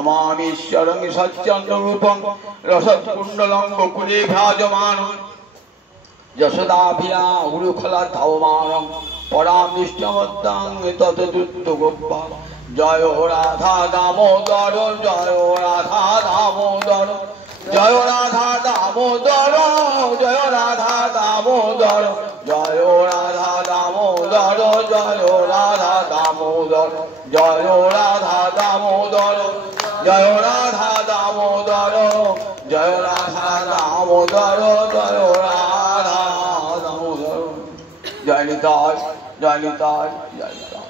नमामीश्वरं सच्चन्द्ररूपं रसत्कुण्डलं गोकुले भ्राजमानं यशोदाभिया उरुखलधावमानं परामृष्टमद्दां ततदुत्तगोप्पा जय राधा दामोदर जय राधा दामोदर जय राधा दामोदर जय राधा दामोदर जय राधा दामोदर जय राधा दामोदर जय राधा दामोदर जय राधा दामोदर जय राधा दामोदर जय राधा दामोदर जय निताय जय निताय जय निताय।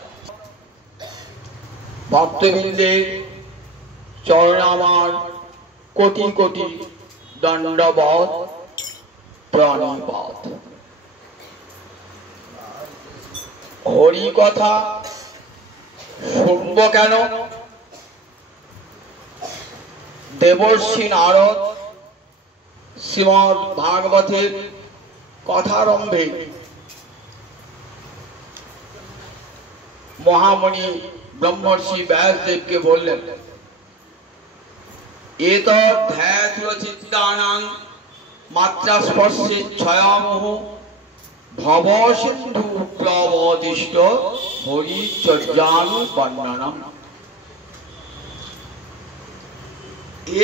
भक्तबिंदेर चरण आमार कोटि कोटि दंडवत प्रणिपात। हरि कथा शुनबो केन? देवर्षि नारद श्रीमद् भागवतेर कथारम्भे महामुनि ब्रह्मर्षि व्यासदेव के बोलें एतद्ध्यात्मचित्तानां मात्रास्पर्शे क्षयामोह भव सिंधु प्लवदिष्ट हरिचर्यानुवर्णनम्।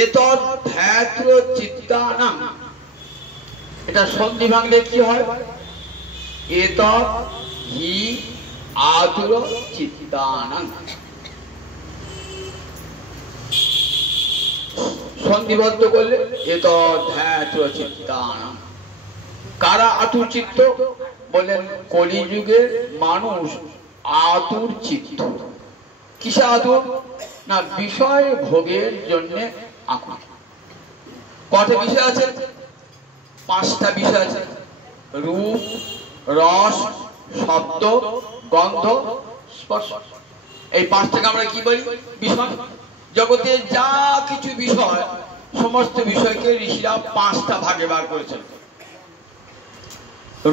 एतद्ध्यात्मचित्तानां এটা সন্ধি ভাঙলে কি হয়? এতৎ হি আতুর চিত্তানাং। সন্ধিবদ্ধ করলে এতৎ ধ্যাত্র চিত্তানাং। কারা আতুর চিত্ত? বলেন কলিযুগের মানুষ আতুর চিত্ত। কিসে আতুর? না বিষয় ভোগের জন্য আকুল। কত বিষয় আছে? পাঁচটা বিষয় আছে। রূপ, রস, শব্দ, গন্ধ, স্পর্শ। এই পাঁচটাকে আমরা কি বলি? বিষয়। জগতে যা কিছু বিষয় সমস্ত বিষয়কে ঋষিরা পাঁচটা ভাগে ভাগ করেছেন।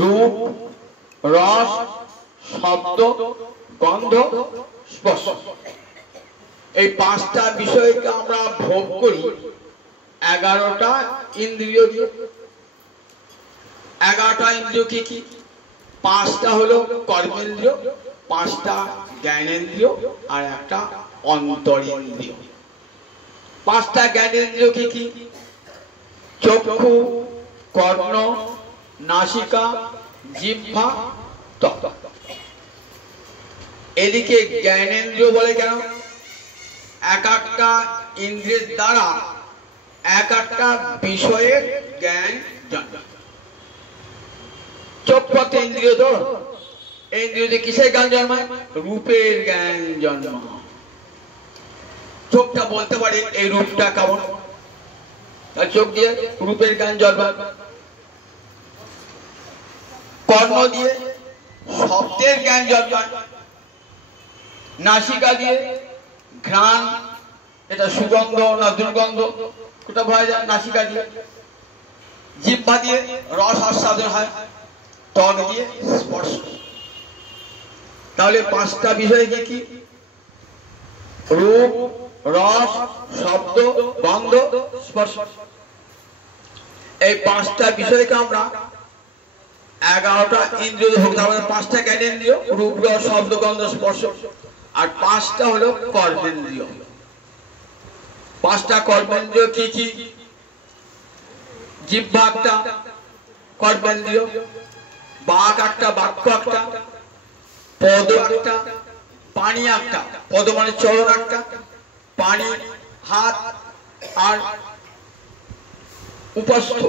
রূপ, রস, শব্দ, গন্ধ, স্পর্শ। এই পাঁচটা বিষয়কে আমরা ভোগ করি 11টা ইন্দ্রিয় দিয়ে। 11টা ইন্দ্রিয় কি কি? 5টা হলো কর্মেন্দ্রিয়, 5টা জ্ঞানেন্দ্রিয় আর একটা অন্তরেন্দ্রিয়। 5টা জ্ঞানেন্দ্রিয় কি কি? চক্ষু, কর্ণ, নাসিকা, জিহ্বা, ত্বক। এদিকে জ্ঞানেন্দ্রিয় বলে কেন? এক একটা ইন্দ্রিয়ের দ্বারা এক একটা বিষয়ের জ্ঞান জন্ম। চোখ পথে ইন্দ্রিয় তো, ইন্দ্রিয়তে কিসের জ্ঞান জন্মায়? রূপের জ্ঞান জন্মায়। চোখটা বলতে পারে এই রূপটা কেমন, তার চোখ দিয়ে রূপের জ্ঞান জন্মায়। কর্ণ দিয়ে শব্দের জ্ঞান জন্মায়। নাসিকা দিয়ে ঘ্রাণ, এটা সুগন্ধ না দুর্গন্ধ ওটা বোঝা যায় নাসিকা দিয়ে। জিহ্বা দিয়ে রস আস্বাদন হয়। ত্বক দিয়ে স্পর্শ। তাহলে 5টা বিষয় কি কি? রূপ, রস, শব্দ, গন্ধ, স্পর্শ। এই 5টা বিষয়কে আমরা 11টা ইন্দ্রিয় ভোগ। আমাদের 5টা জ্ঞানেন্দ্রিয়, রূপ, রস, শব্দ, গন্ধ, স্পর্শ। আর 5টা হলো কর্মেন্দ্রিয়। 5টা কর্মেন্দ্রিয় কি কি? জিহ্বা একটা কর্মেন্দ্রিয়, বাক একটা, বাক্য একটা, পদ একটা, পানি একটা। পদ মানে চরণ একটা, পানি, হাত আর উপস্থ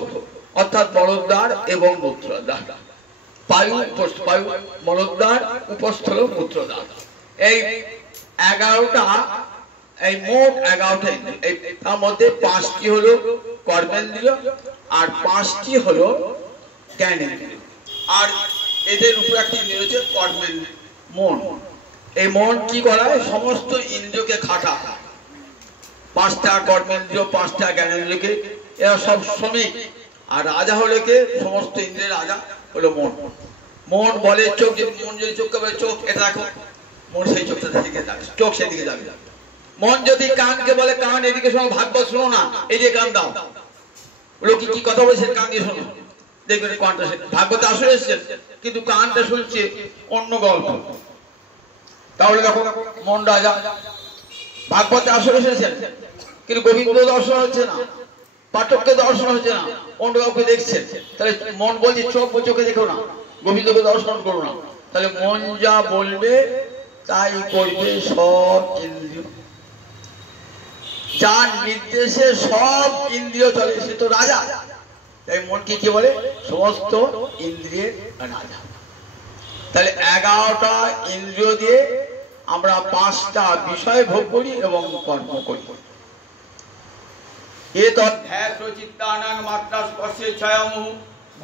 অর্থাৎ মলদ্বার এবং মূত্রদ্বার। বায়ু, বায়ু, মলদ্বার, উপস্থল, মূত্রদ্বার। এই 11টা, এই মোট 11টা ইন্দ্রিয়। এই তার মধ্যে 5টি হলো কর্মেন্দ্রিয় আর 5টি হলো জ্ঞানেন্দ্রিয়। আর এদের উপর একটা ইন্দ্রিয় হচ্ছে কর্মেন্দ্রিয়, মন। এই মন কি করায়? সমস্ত ইন্দ্রিয়কে খাটা। 5টা কর্মেন্দ্রিয়, 5টা জ্ঞানেন্দ্রিয়কে, এরা সব শ্রমিক। আর রাজা হলো কে? সমস্ত ইন্দ্রিয়ের রাজা হলো মন। মন বলে চোখ, মন যদি চোখকে বলে চোখ এটা রাখো, মন সেই চোখটা দিকে যাবে, চোখ সেদিকে যাবে। মন যদি কানকে বলে কান এদিকে শোনো, ভাগবত শোনো না, এই যে কান দাও, লোকে কি কথা বলছে কান দিয়ে শোনো, দেখবেন কানটা ভাগবতে আসলে এসেছে কিন্তু কানটা শুনছে অন্য গল্প। তাহলে দেখো মন রাজা ভাগবতে আসলে এসেছেন কিন্তু গোবিন্দ দর্শন হচ্ছে না, পাঠককে দর্শন হচ্ছে না, অন্য কাউকে দেখছে, তাহলে মন বলছে চোখ চোখে দেখো না, গোবিন্দকে দর্শন করো না। তাহলে মন যা বলবে তাই করবে সব ইন্দ্রিয়, যার নির্দেশে সব ইন্দ্রিয় চলে, সে তো রাজা। তাই মনকে কি বলে? সমস্ত ইন্দ্রিয়ের রাজা। তাহলে 11টা ইন্দ্রিয় দিয়ে আমরা 5টা বিষয় ভোগ করি এবং কর্ম করি। এতৎ ধ্যাতচিত্তানাং মাত্রা স্পর্শে ছায়ামুহু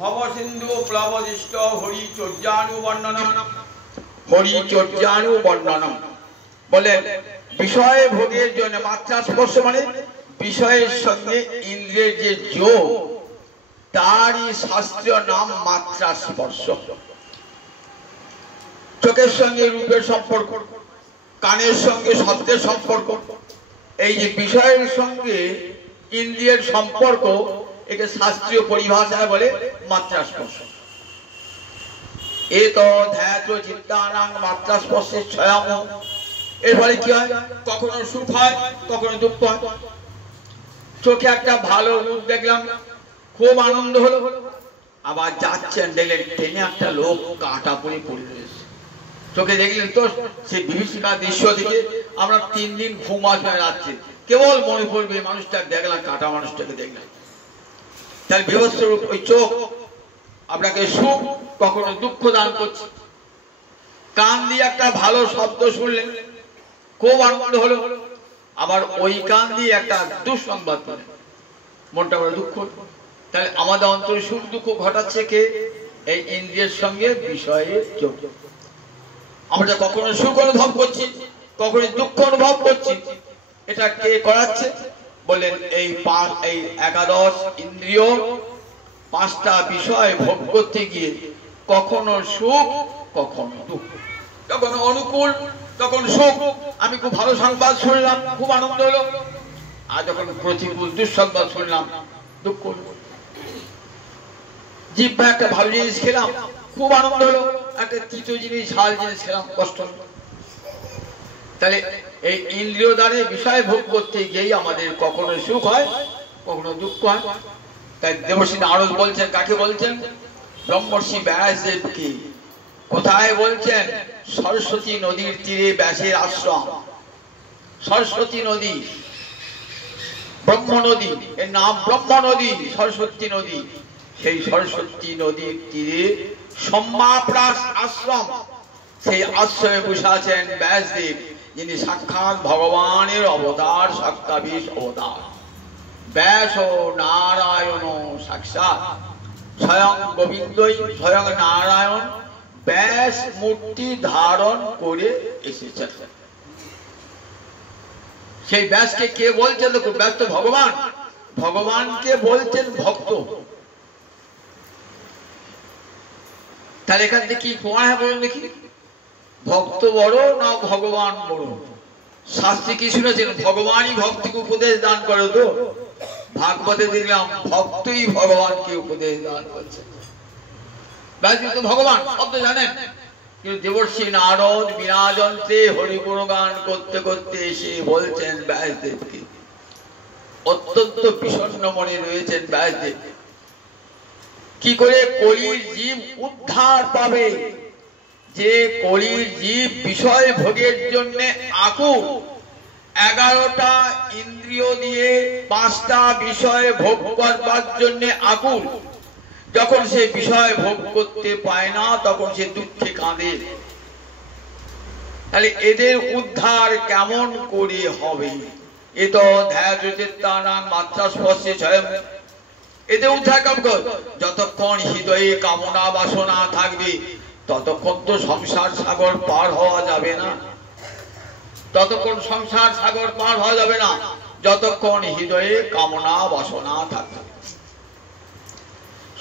ভবসিন্ধু প্লবদিষ্ট হরিচর্যানুবর্ণনম। হরিচর্যানুবর্ণনম বলেন বিষয় ভোগের জন্য মাত্রা স্পর্শ মানে বিষয়ের সঙ্গে ইন্দ্রিয়ের যে যোগ, তারই শাস্ত্রীয় নাম মাত্রা স্পর্শ। চোখের সঙ্গে রূপের সম্পর্ক, কানের সঙ্গে শব্দের সম্পর্ক, এই যে বিষয়ের সঙ্গে ইন্দ্রিয়ের সম্পর্ক, একে শাস্ত্রীয় পরিভাষায় বলে মাত্রা স্পর্শ। এতৎ ধ্যাতচিত্তানাং মাত্রা স্পর্শে ছায়ামুহু। এর ফলে কি হয়? কখনো সুখ হয়, কখনো দুঃখ হয়। চোখে একটা ভালো রূপ দেখলাম, খুব আনন্দ হলো, আবার যাচ্ছেন দেখলেন ট্রেনে একটা লোক কাটা পড়ে পড়ে রয়েছে, চোখে দেখলেন তো সেই বিভীষিকার দৃশ্য থেকে আমরা 3 দিন ঘুম আসবে রাত্রে, কেবল মনে পড়বে মানুষটাকে দেখলাম, কাটা মানুষটাকে দেখলাম। তাহলে বিভৎস রূপ ওই চোখ আপনাকে সুখ কখনো দুঃখ দান করছে। কান দিয়ে একটা ভালো শব্দ শুনলেন, খুব আনন্দ হলো, আবার ওই কান দিয়ে একটা দুঃসংবাদ পেলেন, মনটা বড় দুঃখ। তাহলে আমাদের অন্তরে সুখ দুঃখ ঘটাচ্ছে কে? এই ইন্দ্রিয়ের সঙ্গে বিষয়ের যোগ। আমরা কখনো সুখ অনুভব করছি, কখনো দুঃখ অনুভব করছি, এটা কে করাচ্ছে? বলেন এই 11 ইন্দ্রিয় 5টা বিষয় ভোগ করতে গিয়ে কখনো সুখ কখনো দুঃখ, যখন অনুকূল তখন সুখ, আমি খুব ভালো সংবাদ শুনলাম, খুব আনন্দ হলো, আর যখন প্রতিকূল দুঃসংবাদ শুনলাম দুঃখ হলো। জিহ্বা একটা ভালো জিনিস খেলাম, খুব আনন্দ হলো, একটা তিতো জিনিস ঝাল জিনিস খেলাম, কষ্ট হলো। তাহলে এই ইন্দ্রিয় দ্বারে বিষয় ভোগ করতে গিয়েই আমাদের কখনো সুখ হয়, কখনো দুঃখ হয়। তাই দেবর্ষি নারদ বলছেন, কাকে বলছেন? ব্রহ্মর্ষি ব্যাসদেবকে। কোথায় বলছেন? সরস্বতী নদীর তীরে ব্যাসের আশ্রম। সরস্বতী নদী, ব্রহ্ম নদী, এর নাম ব্রহ্ম নদী, সরস্বতী নদী। সেই সরস্বতী নদীর তীরে সম্মাপ্রাস আশ্রম, সেই আশ্রমে বসে আছেন ব্যাসদেব, যিনি সাক্ষাৎ ভগবানের অবতার, সপ্তাবিশ অবতার। ব্যাস নারায়ণ সাক্ষাৎ, স্বয়ং গোবিন্দই স্বয়ং নারায়ণ ব্যাস মূর্তি ধারণ করে এসেছেন। সেই ব্যাসকে কে বলছেন? ব্যাস তো ভগবান, ভগবানকে বলছেন ভক্ত। তাহলে এখান থেকে কি প্রমাণ হয় বলুন দেখি? ভক্ত বড় না ভগবান বড়? শাস্ত্রে কি শুনেছেন? ভগবানই ভক্তিকে উপদেশ দান করে। তো ভাগবতে দেখলাম ভক্তই ভগবানকে উপদেশ দান করছে। ব্যাস তো ভগবান শব্দ জানেন, কিন্তু দেবর্ষি নারদ বিনা যন্ত্রে হরিগুণ গান করতে করতে এসে বলছেন ব্যাসদেবকে, অত্যন্ত বিষণ্ণ মনে রয়েছেন ব্যাসদেব, কি করে কলির জীব উদ্ধার পাবে? যে কলির জীব বিষয় ভোগের জন্য আকুল, 11টা ইন্দ্রিয় দিয়ে 5টা বিষয় ভোগ করবার জন্য আকুল, যখন সে বিষয় ভোগ করতে পায় না তখন সে দুঃখে কাঁদে। তাহলে এদের উদ্ধার কেমন করে হবে? এ তো ধ্যাতচিত্তানাং মাত্রা স্পর্শে ছায়ামুহু। এদের উদ্ধার কেমন? যতক্ষণ হৃদয়ে কামনা বাসনা থাকবে ততক্ষণ তো সংসার সাগর পার হওয়া যাবে না, ততক্ষণ সংসার সাগর পার হওয়া যাবে না যতক্ষণ হৃদয়ে কামনা বাসনা থাকবে।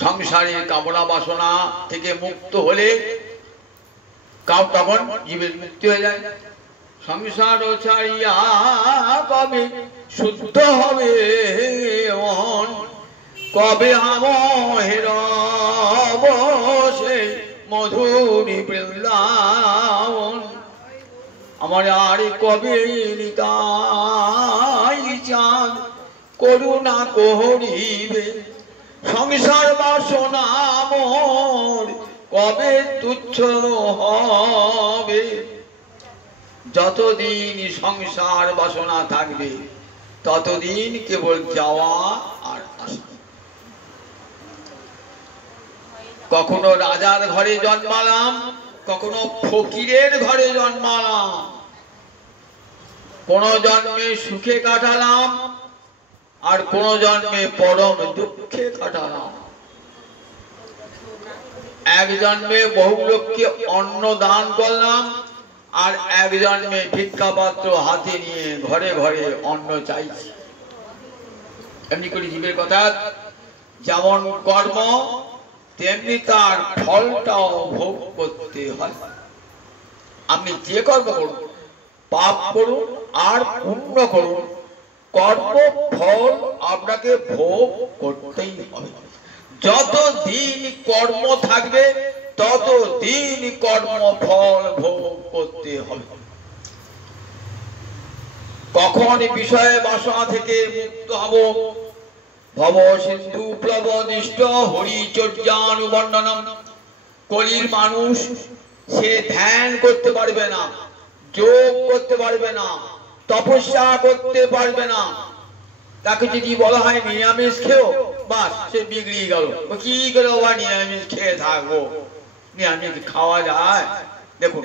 সংসারের কামনা বাসনা থেকে মুক্ত হলে তখন জীবের মুক্তি হয়ে যায়। সংসার ছাড়িয়া কবে শুদ্ধ হবে মন, কবে আমহের বসে মধুরী বৃন্দাবন, আমার আর কবে নিতাই চাঁদ করুণা করিবে, সংসার বাসনা মোর কবে তুচ্ছ হবে, যতদিন সংসার বাসনা থাকবে ততদিন কেবল যাওয়া আর আসা। কখনো রাজার ঘরে জন্মালাম, কখনো ফকিরের ঘরে জন্মালাম, কোন জন্মে সুখে কাটালাম আর কোন জন্মে পরম দুঃখে কাটালাম। এক জন্মে বহু লোককে অন্ন দান করলাম আর এক জন্মে ভিক্ষাপাত্র হাতে নিয়ে ঘরে ঘরে অন্ন চাইছি। এমনি করে জীবের কথা যেমন কর্ম তেমনি তার ফলটাও ভোগ করতে হয়। আপনি যে কর্ম করুন, পাপ করুন আর পুণ্য করুন, কর্ম ফল আপনাকে ভোগ করতেই হবে। যতদিন কর্ম থাকবে ততদিন কর্ম ফল ভোগ করতে হবে। কখন বিষয়ে বাসনা থেকে মুক্ত হব? ভব সিন্ধু প্লবনিষ্ঠ হরিচর্যানুবর্ণনম। কলির মানুষ সে ধ্যান করতে পারবে না, যোগ করতে পারবে না, তপস্যা করতে পারবে না। তাকে যদি বলা হয় নিরামিষ খেও, বাস সে বিগড়িয়ে গেল। কি করে বাবা নিরামিষ খেয়ে থাকবো? নিরামিষ খাওয়া যায়? দেখুন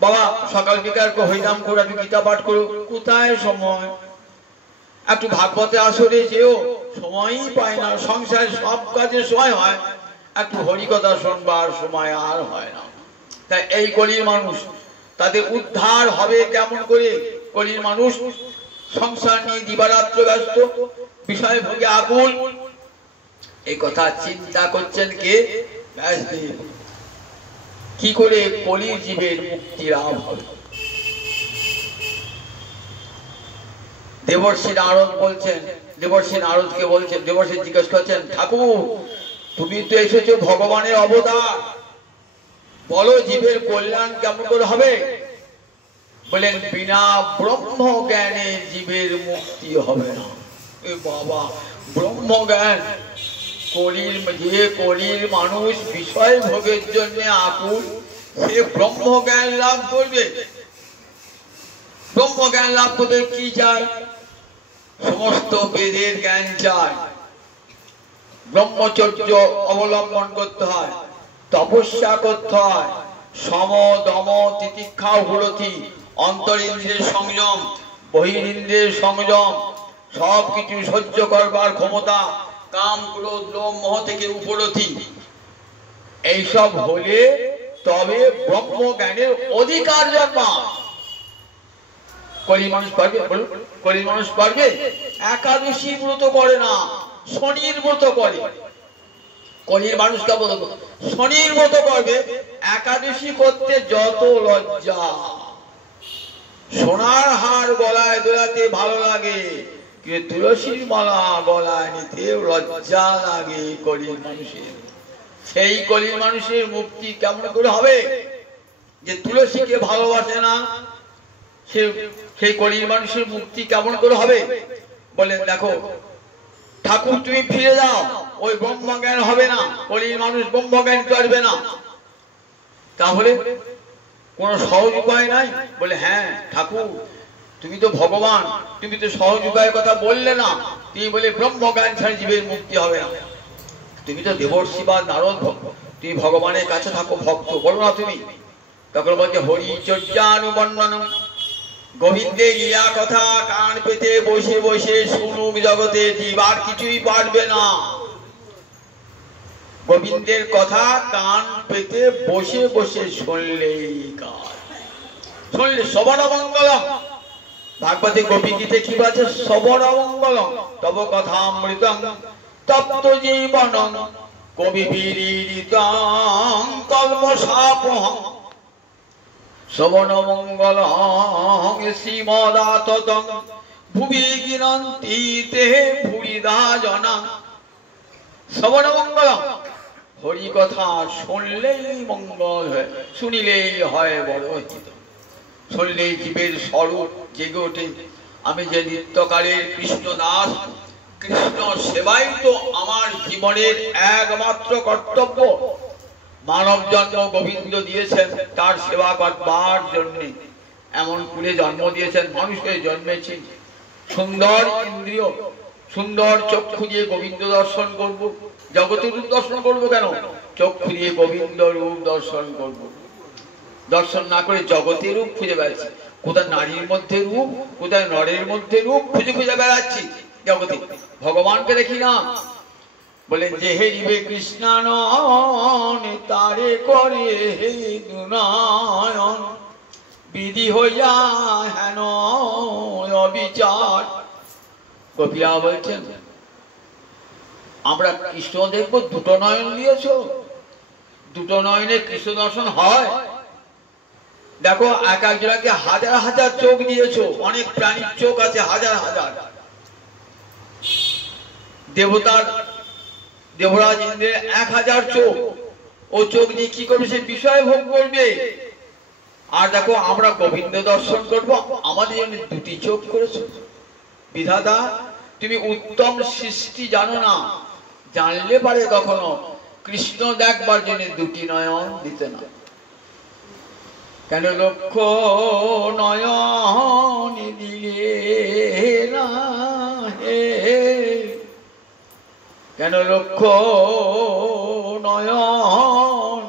বাবা, সকাল বিকাল হরিনাম করে আমি গীতা পাঠ করো, কোথায় সময়? একটু ভাগবতে আসরে যেও, সময়ই পায় না। সংসারে সব কাজে সময় হয়, একটু হরিকথা শুনবার সময় আর হয় না। তাই এই কলির মানুষ, তাদের উদ্ধার হবে কেমন করে? কলির মানুষ সংসার নিয়ে দিবারাত্র ব্যস্ত, বিষয় ভোগে আকুল। এই কথা চিন্তা করছেন কে? ব্যাসদেব। কি করে কলির জীবের মুক্তি লাভ হবে? দেবর্ষী নারদ বলছেন, দেবর্ষী নারদকে বলছেন, দেবর্ষী জিজ্ঞেস করছেন, ঠাকুর তুমি তো এসেছো ভগবানের অবতার, বলো জীবের কল্যাণ কেমন করে হবে? বলেন, বিনা ব্রহ্ম জ্ঞানে জীবের মুক্তি হবে না। এ বাবা, ব্রহ্ম জ্ঞান! কলির যে কলির মানুষ বিষয় ভোগের জন্য আকুল, সে ব্রহ্ম জ্ঞান লাভ করবে। ব্রহ্ম জ্ঞান লাভ করতে কি চায়? সমস্ত বেদের জ্ঞান চায়, ব্রহ্মচর্য অবলম্বন করতে হয়, তপস্যা করতে হয়, সম দম তিতিক্ষা উপরতি, অন্তরিন্দ্রিয়ের সংযম, বহিরিন্দ্রিয়ের সংযম, সবকিছু সহ্য করবার ক্ষমতা, কাম ক্রোধ লোভ মোহ থেকে উপরতি, এইসব হলে তবে ব্রহ্ম জ্ঞানের অধিকার জন্মায়। কলির মানুষ পারবে? কলির মানুষ পারবে? একাদশী ব্রত করে না, শনির ব্রত করে। কলির মানুষ কেমন? শনির ব্রত করবে। একাদশী করতে যত লজ্জা, সোনার হার গলায় দোলাতে ভালো লাগে, কিন্তু তুলসীর মালা গলায় নিতে লজ্জা লাগে কলির মানুষের। সেই কলির মানুষের মুক্তি কেমন করে হবে? যে তুলসীকে ভালোবাসে না, সেই কলির মানুষের মুক্তি কেমন করে হবে? বলেন, দেখো ঠাকুর তুমি ফিরে যাও, ওই ব্রহ্ম জ্ঞান হবে না, কলির মানুষ ব্রহ্ম জ্ঞান করবে না। তাহলে কোন সহজ উপায় নাই? বলে, হ্যাঁ ঠাকুর তুমি তো ভগবান, তুমি তো সহজ উপায়ের কথা বললে না। তুমি বলে ব্রহ্ম জ্ঞান ছাড়া জীবের মুক্তি হবে না। তুমি তো দেবর্ষি বা নারদ ভক্ত, তুমি ভগবানের কাছে থাকো ভক্ত, বলো না তুমি। তখন বলছে হরিচর্যানুবর্ণনম। গোবিন্দের লীলা কথা কান পেতে বসে বসে শুনুক জগতে, জীব আর কিছুই পারবে না। গোবিন্দের কথা কান পেতে বসে বসে শুনলেই কাজ, শুনলে সবর মঙ্গলম। ভাগবতে গোপী গীতে কি বলছে? সবর মঙ্গলম তব কথামৃতং তপ্ত জীবনং কবি বিরিতং কল্মষাপহং। শ্রবণ মঙ্গলং শ্রীমদাততং ভুবি গিনন্তি তে ভুরিদা জনা। শ্রবণ মঙ্গলং, হরি কথা শুনলেই মঙ্গল হয়, শুনিলেই হয় বড় হিত। শুনলেই জীবের স্বরূপ জেগে ওঠে। আমি যে নিত্যকালের কৃষ্ণ দাস, কৃষ্ণ সেবাই তো আমার জীবনের একমাত্র কর্তব্য। মানব জন্ম গোবিন্দ দিয়েছেন তার সেবা করবার জন্য। এমন কুলে জন্ম দিয়েছেন, মানুষকে জন্মেছি। সুন্দর ইন্দ্রিয়, সুন্দর চক্ষু দিয়ে গোবিন্দ দর্শন করব। জগতের রূপ দর্শন করব কেন? চক্ষু দিয়ে গোবিন্দ রূপ দর্শন করব। দর্শন না করে জগতের রূপ খুঁজে বেড়াচ্ছি। কোথায় নারীর মধ্যে রূপ, কোথায় নরের মধ্যে রূপ খুঁজে খুঁজে বেড়াচ্ছি জগতে। ভগবানকে দেখি না। বলেন যে হেরিবে কৃষ্ণানন তারে করে হে দুনয়ন, বিধি হইয়া হেন অবিচার। কপিলা বলছেন আমরা কৃষ্ণ দেখবো, দুটো নয়ন দিয়েছ, দুটো নয়নে কৃষ্ণ দর্শন হয়? দেখো এক একজনকে হাজার হাজার চোখ দিয়েছো, অনেক প্রাণীর চোখ আছে হাজার হাজার। দেবতার দেবরাজ ইন্দ্রের 1000 চোখ, ও চোখ দিয়ে কি করবে? সে বিষয় ভোগ করবে। আর দেখো আমরা গোবিন্দ দর্শন করব, আমাদের জন্য 2টি চোখ করেছো। বিধাতা তুমি উত্তম সৃষ্টি জানো না, জানলে পারে কখনো কৃষ্ণ দেখবার জন্য 2টি নয়ন দিতে না। কেন লক্ষ নয়ন দিলে না হে, কেন লক্ষ নয়ন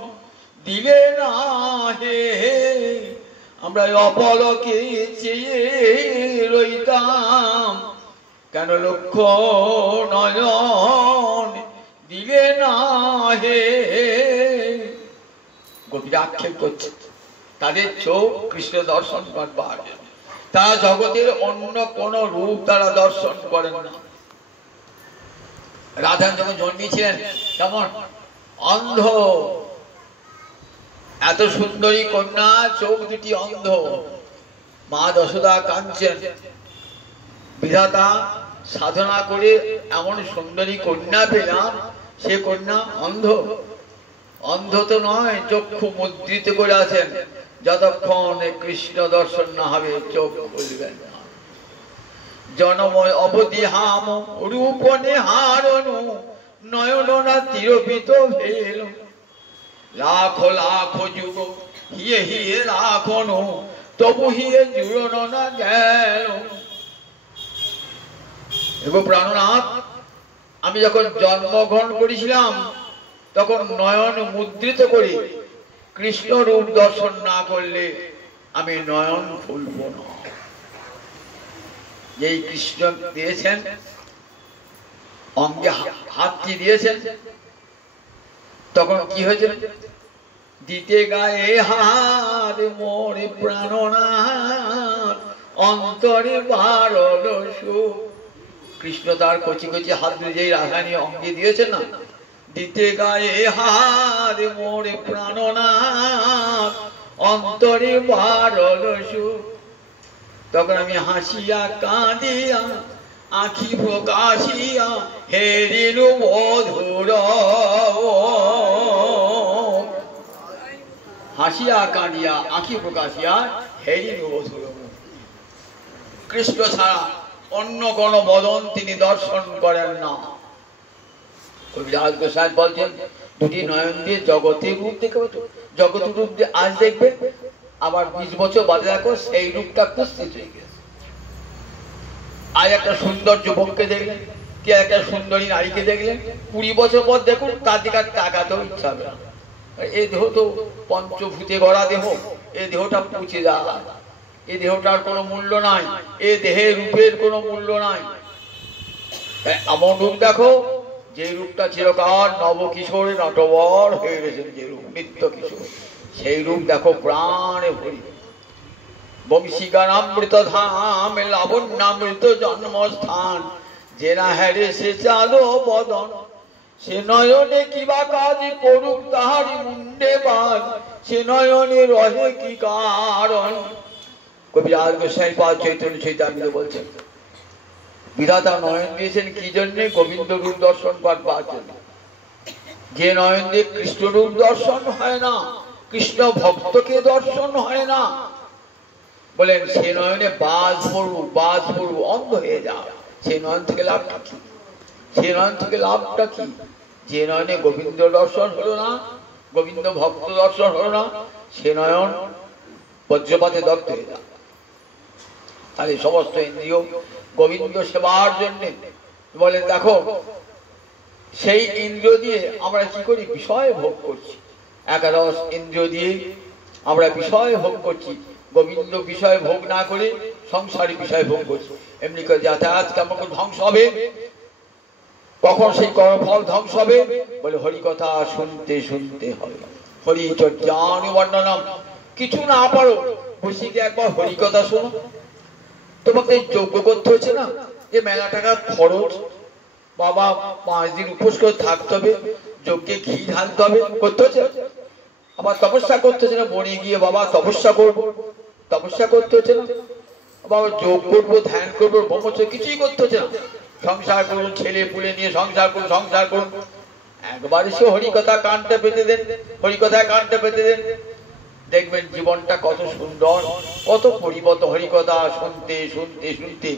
দিলে না হে, আমরা অপলকে চেয়ে রইতাম। কেন লক্ষ নয়ন দিলে না হে। গোপীরা আক্ষেপ করছে তাদের চোখ কৃষ্ণ দর্শন করবার, তারা জগতের অন্য কোন রূপ তারা দর্শন করেন না। রাধা যখন জন্মেছিলেন কেমন অন্ধ, এত সুন্দরী কন্যা, চোখ 2টি অন্ধ। মা যশোদা কাঁদছেন, বিধাতা সাধনা করে এমন সুন্দরী কন্যা পেলাম, সে কন্যা অন্ধ। অন্ধ তো নয়, চক্ষু মুদ্রিত করে আছেন, যতক্ষণ কৃষ্ণ দর্শন না হবে চোখ খুলবেন না। জনময় অবধি হাম রূপনে হারনু, নয়ন না তিরোপিত ভেল। লাখো লাখো যুগ হিয়ে হিয়ে রাখনু, তবু হিয়ে জুড়ন না গেল। প্রাণনাথ, আমি যখন জন্মগ্রহণ করেছিলাম তখন নয়ন মুদ্রিত করে কৃষ্ণ রূপ দর্শন না করলে আমি নয়ন খুলব না। যেই কৃষ্ণ দিয়েছেন অঙ্গে হাতটি দিয়েছেন, তখন কি হয়েছে? দিতে গায়ে হাত মোর প্রাণনাথ, অন্তরে বারল সুখ। কৃষ্ণ তার কচি কচি হাত দিয়ে যেই রাধারানী অঙ্গে দিয়েছেন না, দিতে গায়ে হাত মোর প্রাণনাথ, অন্তরে বারল সুখ। তখন আমি হাসিয়া কাঁদিয়া আখি প্রকাশিয়া হেরিলু মধুর। হাসিয়া কাঁদিয়া আখি প্রকাশিয়া হেরিলু মধুর। কৃষ্ণ ছাড়া অন্য কোন বদন তিনি দর্শন করেন না। কবিরাজ গোসাই বলছেন 2টি নয়ন দিয়ে জগতের রূপ দেখে, জগতের রূপ দিয়ে আজ দেখবে, আবার 20 বছর বাদে দেখো সেই রূপটা কুৎসিত হয়ে গেছে। আজ একটা সুন্দর যুবককে দেখলেন, কে একটা সুন্দরী নারীকে দেখলেন, 20 বছর পর দেখুন তার দিকে তাকাতেও ইচ্ছা হবে না। এই দেহ তো পঞ্চভূতে গড়া দেহ, এই দেহটা পুঁছে যাওয়া, এই দেহটার কোনো মূল্য নাই, এই দেহের রূপের কোনো মূল্য নাই। এমন রূপ দেখো যে রূপটা চিরকাল নবকিশোরে নটবর হয়ে গেছেন, যে রূপ নিত্য কিশোর, সেই রূপ দেখো প্রাণে ভরি। বংশীগানামৃত ধাম লাবণ্যামৃত জন্মস্থান, যে না হেরে সে চাঁদো বদন, সে নয়নে কিবা কাজ করুক তাহারি মুন্ডে বাদ, সে নয়নে রহে কি কারণ। কবিরাজ গোসাই পাদ চৈতন্য চৈতামৃত বলছেন বিধাতা নয়ন দিয়েছেন কি জন্যে? গোবিন্দ রূপ দর্শন করবার জন্য। যে নয়ন দিয়ে কৃষ্ণ রূপ দর্শন হয় না, কৃষ্ণ ভক্তকে দর্শন হয় না, বলেন সে নয়নে বাজ পড়ু অন্ধ হয়ে যাও। সে নয়ন থেকে লাভটা কি? সে নয়ন থেকে লাভটা কি? যে নয়নে গোবিন্দ দর্শন হলো না, গোবিন্দ ভক্ত দর্শন হলো না, সে নয়ন বজ্রপাতে দগ্ধ হয়ে যাও। তাহলে সমস্ত ইন্দ্রিয় গোবিন্দ সেবার জন্য। বলেন দেখো সেই ইন্দ্রিয় দিয়ে আমরা কি করি? বিষয় ভোগ করছি। একাদশ ইন্দ্রিয় দিয়ে আমরা বিষয় ভোগ করছি। গোবিন্দ বিষয় ভোগ না করে সংসারী বিষয় ভোগ করছি। এমনি করে যাতায়াত কেমন ধ্বংস হবে? কখন সেই কর্মফল ধ্বংস হবে? বলে হরিকথা শুনতে শুনতে হবে। হরিচর্যানুবর্ণনম। কিছু না পারো বসে গিয়ে একবার হরিকথা শোনো। তোমাকে যজ্ঞ করতে হচ্ছে না, যে মেলা টাকা খরচ, বাবা 5 দিন উপোস করে থাকতে হবে, যজ্ঞে ঘি ঢালতে হবে, করতে হচ্ছে। আবার তপস্যা করতে হচ্ছে না, বনে গিয়ে বাবা তপস্যা করবো, তপস্যা করতে হচ্ছে না, বাবা যোগ করবো, ধ্যান করবো, ব্রহ্মচর্য কিছুই করতে হচ্ছে না। সংসার করুন, ছেলে পুলে নিয়ে সংসার করুন, সংসার করুন। একবার এসে হরিকথা কানটা পেতে দেন, হরিকথায় কানটা পেতে দেন, দেখবেন জীবনটা কত সুন্দর, কত পরিবর্তন। হরিকথা শুনতে শুনতে শুনতে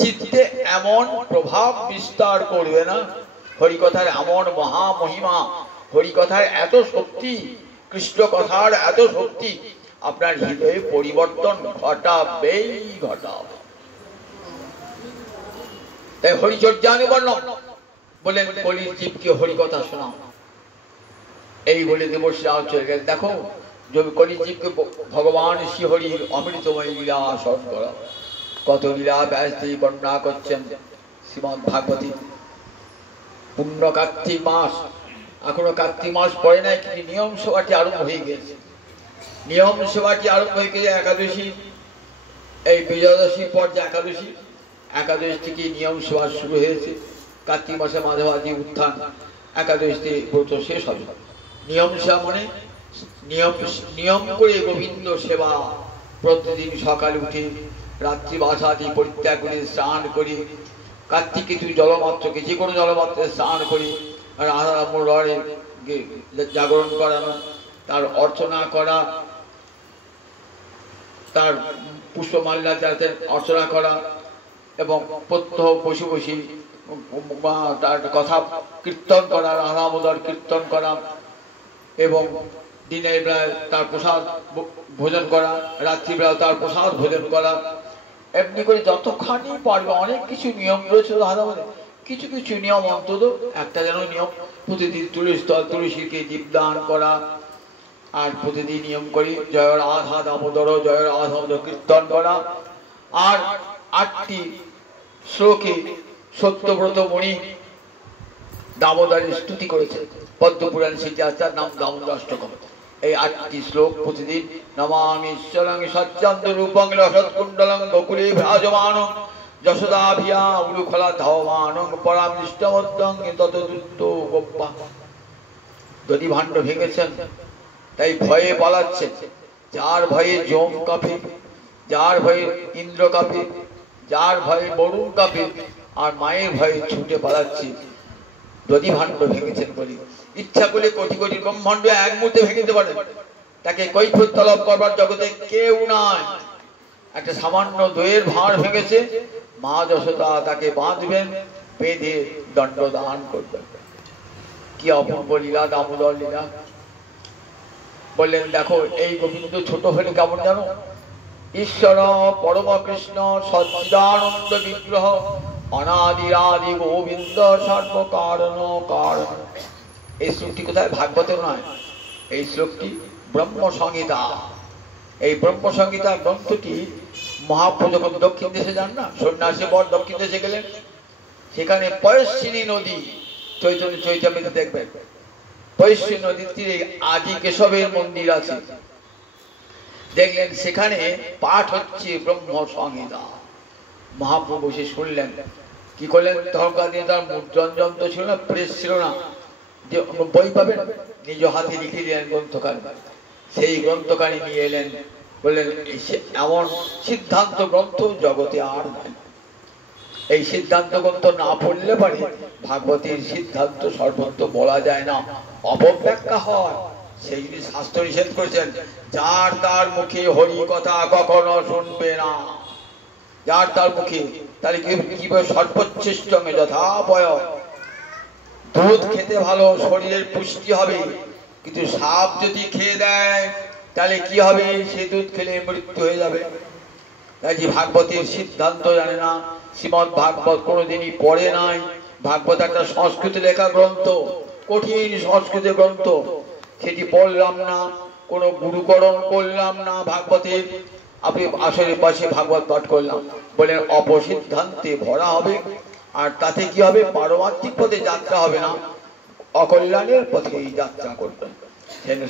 চিত্তে এমন প্রভাব বিস্তার করবে না। হরিকথার এমন মহা মহিমা, হরিকথার এত শক্তি, কৃষ্ণ কথার এত শক্তি, আপনার হৃদয়ে পরিবর্তন ঘটাবেই ঘটাবে। তাই হরিচর্যানুবর্ণম বলেন কলির জীবকে হরিকথা শোনাও। এই বলে দেবশ্রী চলে গেছে। দেখো কলির জীবকে ভগবান শ্রীহরির অমৃতময় লীলা স্মরণ করা। কত লীলা ব্যাসদেব বর্ণনা করছেন শ্রীমদ্ ভাগবতী। পূর্ণ কার্তিক মাস, এখনো কার্তিক মাস পড়ে নাই, কিন্তু নিয়ম সভাটি আরম্ভ হয়ে গেছে। নিয়ম সভাটি আরম্ভ হয়ে গেছে একাদশী, এই বিজয়াদশীর পর যে একাদশী, একাদশী থেকে নিয়ম সভা শুরু হয়েছে। কার্তিক মাসে মাধবাদী উত্থান, একাদশীতে ব্রত শেষ হবে। নিয়ম সেবা মানে নিয়ম করে গোবিন্দ সেবা। প্রতিদিন সকালে উঠে রাত্রি বাসাদি পরিত্যাগ করে স্নান করে, কার্তিকে তুই জলমাত্রকে যে কোনো জলমাত্রে স্নান করে রাধারামরে জাগরণ করানো, তার অর্চনা করা, তার পুষ্পমাল্যা অর্চনা করা, এবং প্রত্যহ বসে বসে তার কথা কীর্তন করা, রাধামোদর কীর্তন করা, এবং দিনের বেলায় তার প্রসাদ ভোজন করা, রাত্রিবেলা তার প্রসাদ ভোজন করা। এমনি করে যতখানি পারবে। অনেক কিছু নিয়ম রয়েছে রাধামোদর, কিছু কিছু নিয়ম অন্তত একটা যেন নিয়ম, প্রতিদিন তুলসীকে দীপদান করা, আর প্রতিদিন নিয়ম করি জয় রাধা দামোদর, জয় রাধা দামোদর কীর্তন করা। আর 8টি শ্লোকে সত্যব্রত মুনি দামোদরের স্তুতি করেছে। পদ্মপুরাণ সেটি আছে, তার নাম দামোদর অষ্টকম। এই 8টি শ্লোক প্রতিদিন। নমামি ঈশ্বরং সচ্চন্দ রূপং লসৎকুণ্ডলং গোকুলে বিরাজমানং যশোদাভিয়া উলুখলা ধাবমানং পরামৃষ্টমদ্দং ততদুত্ত গোপ্পা। দধি ভাণ্ড ভেঙেছেন, তাই ভয়ে পালাচ্ছেন। যার ভয়ে যম কাঁপে, যার ভয়ে ইন্দ্র কাঁপে, যার ভয়ে বরুণ কাঁপে, আর মায়ের ভয়ে ছুটে পালাচ্ছে। দধি ভাণ্ড ভেঙেছেন বলি। ইচ্ছা করলে কোটি কোটি ব্রহ্মাণ্ড এক মুহূর্তে ভেঙে দিতে পারেন। তাকে কৈফিয়ত তলব করবার জগতে কেউ নাই। একটা সামান্য দইয়ের ভাঁড় ভেঙেছে, মা যশোদা তাকে বাঁধবেন, বেঁধে দণ্ডদান করবেন। কি অপূর্ব লীলা দামোদর লীলা। বললেন দেখো এই গোবিন্দ ছোট হলে কেমন জানো? ঈশ্বর পরম কৃষ্ণ সচ্চিদানন্দ বিগ্রহ অনাদিরাদি গোবিন্দ সর্বকারণ কারণ। এই শ্লোকটি কোথায়? ভাগবতে নয়, এই শ্লোকটি ব্রহ্ম সংহিতা। এই ব্রহ্ম সংহিতা গ্রন্থটি মহাপ্রভু যখন দক্ষিণ দেশে যান না, সন্ন্যাসী বর দক্ষিণ দেশে গেলেন, সেখানে পয়স্বিনী নদী, চৈতন্য চৈতামৃতে দেখবেন পয়স্বিনী নদীর তীরে আদি কেশবের মন্দির আছে। দেখলেন সেখানে পাঠ হচ্ছে ব্রহ্ম সংহিতা। মহাপ্রভু বসে শুনলেন। কি করলেন? তখনকার দিনে তার মুদ্রণ যন্ত্র ছিল না, প্রেস ছিল না যে বই পাবেন, নিজ হাতে লিখে দিলেন গ্রন্থকার। সেই গ্রন্থখানি নিয়ে এলেন, বললেন এমন সিদ্ধান্ত গ্রন্থ জগতে আর নাই। এই সিদ্ধান্ত গ্রন্থ না পড়লে পারে ভাগবতীর সিদ্ধান্ত সর্বত্র বলা যায় না, অপব্যাখ্যা হয়। সেই জন্য শাস্ত্র নিষেধ করেছেন, যার তার মুখে হরি কথা কখনো শুনবে না। যার তার মুখে, তাহলে কিভাবে সর্বোচ্ছিষ্ট যথাপয়। দুধ খেতে ভালো, শরীরের পুষ্টি হবে, কিন্তু সাপ যদি খেয়ে দেয় তাহলে কি হবে? সে দুধ খেলে মৃত্যু হয়ে যাবে। তাই যে ভাগবতের সিদ্ধান্ত জানে না, শ্রীমদ ভাগবত কোনোদিনই পড়ে নাই। ভাগবত একটা সংস্কৃত লেখা গ্রন্থ, কঠিন সংস্কৃত গ্রন্থ, সেটি পড়লাম না, কোনো গুরুকরণ করলাম না ভাগবতের। আপনি আসলে পাশে ভাগবত পাঠ করলাম, বলেন অপসিদ্ধান্তে ভরা হবে, আর তাতে কি হবে? পারমার্থিক পথে যাত্রা হবে না, অকল্যাণের পথে যাত্রা করবেন।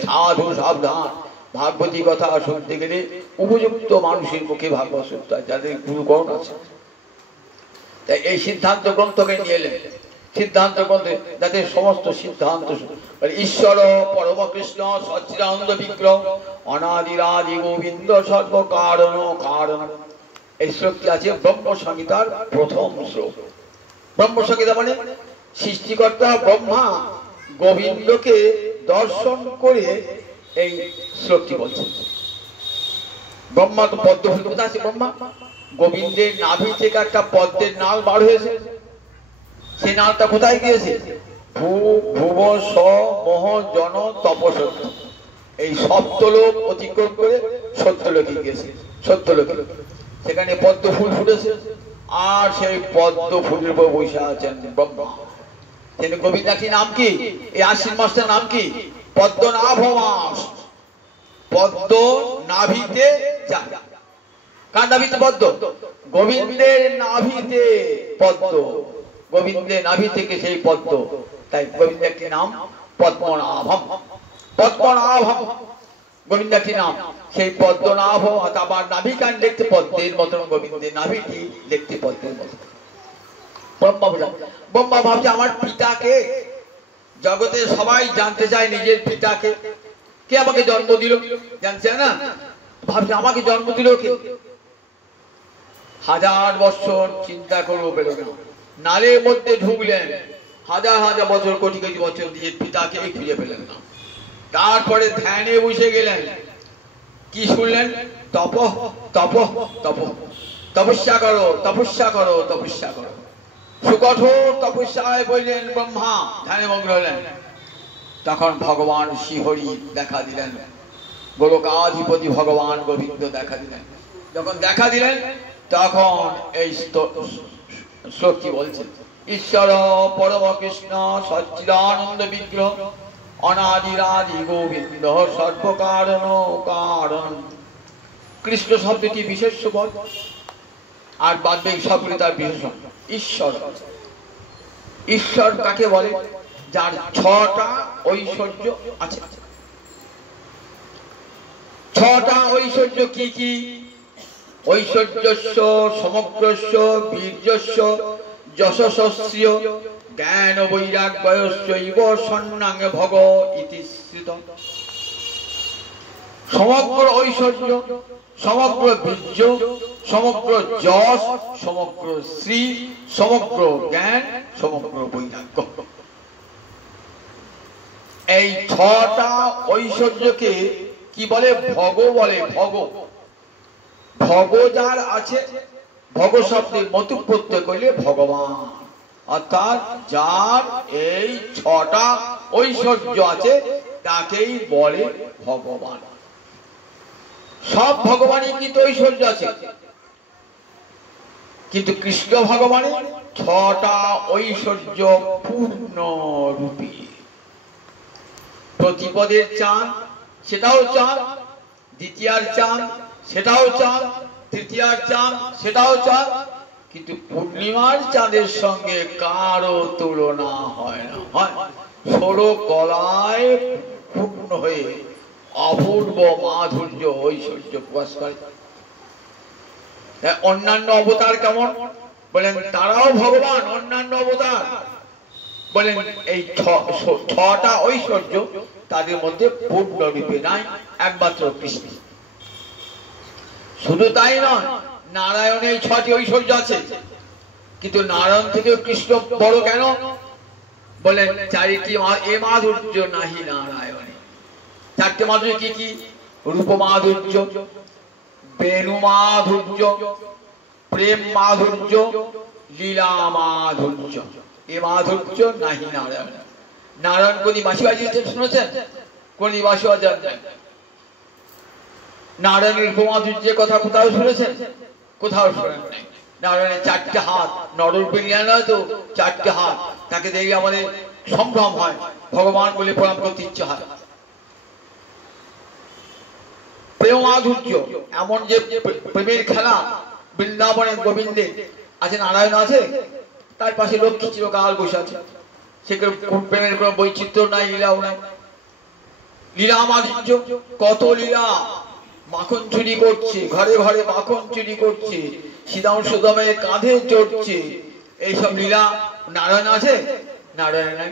সাধু সাবধান, ভাগবতী কথা শুনতে গেলে উপযুক্ত মানুষের মুখে ভাগবত শুনতে হয়, যাদের গুরুকরণ আছে। তাই এই সিদ্ধান্ত গ্রন্থকে নিয়ে এলেন। সিদ্ধান্ত গ্রন্থে যাতে সমস্ত সিদ্ধান্ত ঈশ্বর পরম কৃষ্ণ সচ্চিদানন্দ বিগ্রহ অনাদিরাদি গোবিন্দ সর্ব কারণ কারণ, এই শ্লোকটি আছে ব্রহ্ম সংহিতার প্রথম শ্লোক। ব্রহ্ম সংহিতা মানে সৃষ্টিকর্তা ব্রহ্মা গোবিন্দকে দর্শন করে এই শ্লোকটি বলছে। ব্রহ্মা তো পদ্ম ফুল, কোথায় আছে ব্রহ্মা? গোবিন্দের নাভি থেকে একটা পদ্মের নাল বার হয়েছে, সেই নালটা কোথায় গিয়েছে? ভুব স মোহ জন তপসত্য, এই সপ্তলোক অতিক্রম করে সত্যলোকে গিয়েছে। সত্যলোকে সেখানে পদ্ম ফুল ফুটেছে, আর সেই পদ্ম ফুলের উপর বসে আছেন ব্রহ্মা। গোবিন্দাটি নাম কি? এই আশ্বিন মাসটার নাম কি? পদ্মনাভ মাস। পদ্ম নাভিতে যায়। কার নাভিতে পদ্ম? গোবিন্দের নাভিতে পদ্ম। গোবিন্দের নাভি থেকে সেই পদ্ম, তাই গোবিন্দাটি নাম পদ্মনাভম। পদ্মনাভম গোবিন্দাটি নাম, সেই পদ্মনাভ। আবার নাভিকান দেখতে পদ্মের মতন, গোবিন্দের নাভিটি দেখতে পদ্মের মতন। ব্রহ্মা ভাবছে আমার পিতাকে, জগতে সবাই জানতে চায় নিজের পিতাকে, কে আমাকে জন্ম দিল, জানছে না। ভাবছে আমাকে জন্ম দিল কে? হাজার বছর চিন্তা করবো পেল না, নালের মধ্যে ঢুকলেন, হাজার হাজার বছর কোটি কোটি বছর নিজের পিতাকে খুঁজে পেলেন না। তারপরে ধ্যানে বসে গেলেন, কি শুনলেন? তপ তপ তপ, তপস্যা করো তপস্যা করো তপস্যা করো। সুকঠোর তপস্যায় বললেন ব্রহ্মা, ধ্যানে মগ্ন হলেন। তখন ভগবান শ্রীহরি দেখা দিলেন, গোলকাধিপতি ভগবান গোবিন্দ দেখা দিলেন। যখন দেখা দিলেন তখন এই শ্লোকটি বলছেন, ঈশ্বর পরম কৃষ্ণ সচ্চিদানন্দ বিগ্রহ অনাদিরাদি গোবিন্দ সর্বকারণ কারণ। কৃষ্ণ শব্দটি বিশেষ্য পদ, আর বাহ্যিক শব্দটি তার বিশেষণ। ঈশ্বর, ঈশ্বর কাকে বলে? যার ছটা ঐশ্বর্য আছে। ছটা ঐশ্বর্য কি কি? ঐশ্বর্যস্য সমগ্রস্য বীর্যস্য যশস্য জ্ঞান বৈরাগ্যস্যৈব সন্ন্যাঙ্গে ভগ ইতি শ্রুত। সমগ্র ঐশ্বর্য, সমগ্র বীর্য, সমগ্র যশ, সমগ্র শ্রী, সমগ্র জ্ঞান, সমগ্র বৈরাগ্য, এই ছটা ঐশ্বর্যকে কি বলে? ভগ বলে। ভগ, ভগ যার আছে, ভগ শব্দে মতু প্রত্যয় করলে ভগবান, অর্থাৎ যার এই ছটা ঐশ্বর্য আছে তাকেই বলে ভগবান। সব ভগবানই কিন্তু ঐশ্বর্য আছে, কিন্তু কৃষ্ণ ভগবানের ছটা ঐশ্বর্য পূর্ণ রূপী। প্রতিপদের চাঁদ সেটাও চাঁদ, দ্বিতীয়ার চাঁদ সেটাও চাঁদ, তৃতীয়ার চাঁদ সেটাও চাঁদ, কিন্তু পূর্ণিমার চাঁদের সঙ্গে কারো তুলনা হয় না। 16 কলায় পূর্ণ হয়ে অপূর্ব মাধুর্য ঐশ্বর্য প্রকাশ করে। অন্যান্য অবতার কেমন বলেন? তারাও ভগবান, অন্যান্য অবতার বলেন এই ছটা ঐশ্বর্য তাদের মধ্যে পূর্ণরূপে নাই একমাত্র কৃষ্ণ। শুধু তাই নয়, নারায়ণের 6টি ঐশ্বর্য আছে, কিন্তু নারায়ণ থেকে কৃষ্ণ বড় কেন? বলেন 4টি এ মাধুর্য নাহি নারায়ণে। 4টে মাধুর্য কি কি? রূপ মাধুর্য, বেণু মাধুর্য, প্রেম মাধুর্য, লীলা মাধুর্য। এ মাধুর্য নাহি নারায়ণ। নারায়ণ কোনদিন বাঁশি বাজিয়েছেন শুনেছেন? কোনদিন বাঁশি বাজান নাই। নারায়ণের রূপ মাধুর্যের কথা কোথাও শুনেছেন? কোথাও শোনেন নাই। নারায়ণের 4টে হাত, নররূপে নয় তো 4টে হাত, তাকে দেখে আমাদের সম্ভ্রম হয়, ভগবান বলে প্রণাম করতে ইচ্ছে হয়। প্রেম মাধুর্য, এমন যে প্রেমের খেলা বৃন্দাবনে গোবিন্দে আছে, নারায়ণ আছে, তার পাশে লক্ষ্মী চিরকাল বসে আছে। সেখানে প্রেমের কোন বৈচিত্র্য নাই, লীলাও নাই। লীলা মাধুর্য, কত লীলা। মাখন চুরি করছে, ঘরে ঘরে মাখন চুরি করছে, শ্রীদাম সুদামের কাঁধে চড়ছে, এইসব লীলা নারায়ণ আছে? নারায়ণ নাই।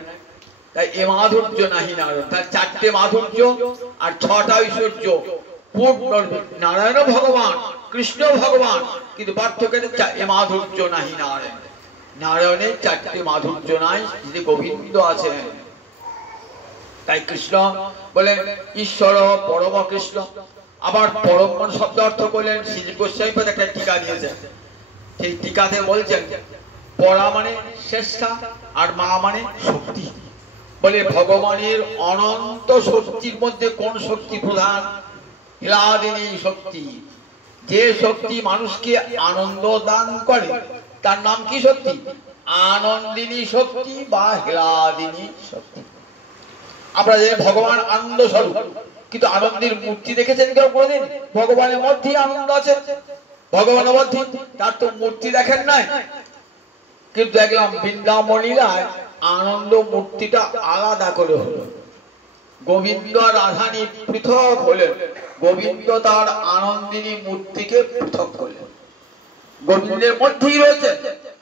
তাই এ মাধুর্য নাহি নারায়ণ। তার 4টে মাধুর্য আর 6টা ঐশ্বর্য। নারায়ণ ভগবান, কৃষ্ণ ভগবান, কিন্তু পার্থক্য এ মাধুর্য নাহি নারায়ণ। নারায়ণের 4টে মাধুর্য নাই, যিনি গোবিন্দ আছেন। তাই কৃষ্ণ বলেন ঈশ্বর পরম কৃষ্ণ। আবার পরম শব্দ অর্থ করলেন শ্রী গোস্বামী একটা টিকা দিয়েছেন। সেই টিকাতে বলছেন পরা মানে শ্রেষ্ঠা, আর মা মানে শক্তি। বলে ভগবানের অনন্ত শক্তির মধ্যে কোন শক্তি প্রধান? হিলাদিনী শক্তি। যে শক্তি মানুষকে আনন্দ দান করে তার নাম কি শক্তি? আনন্দিনী শক্তি বা হিলাদিনী শক্তি। আপনারা জানেন ভগবান আনন্দ স্বরূপ, কিন্তু আনন্দের মূর্তি দেখেছেন কেউ কোনদিন? ভগবানের মধ্যে আনন্দ আছে, ভগবানের মধ্যে, তার তো মূর্তি দেখেন নাই। কিন্তু দেখলাম বৃন্দাবন লীলায় আনন্দ মূর্তিটা আলাদা করে হলো। গোবিন্দ আর রাধানী পৃথক হলেন, গোবিন্দ তার আনন্দিনী মূর্তিকে পৃথক করলেন। গোবিন্দের মধ্যেই রয়েছে,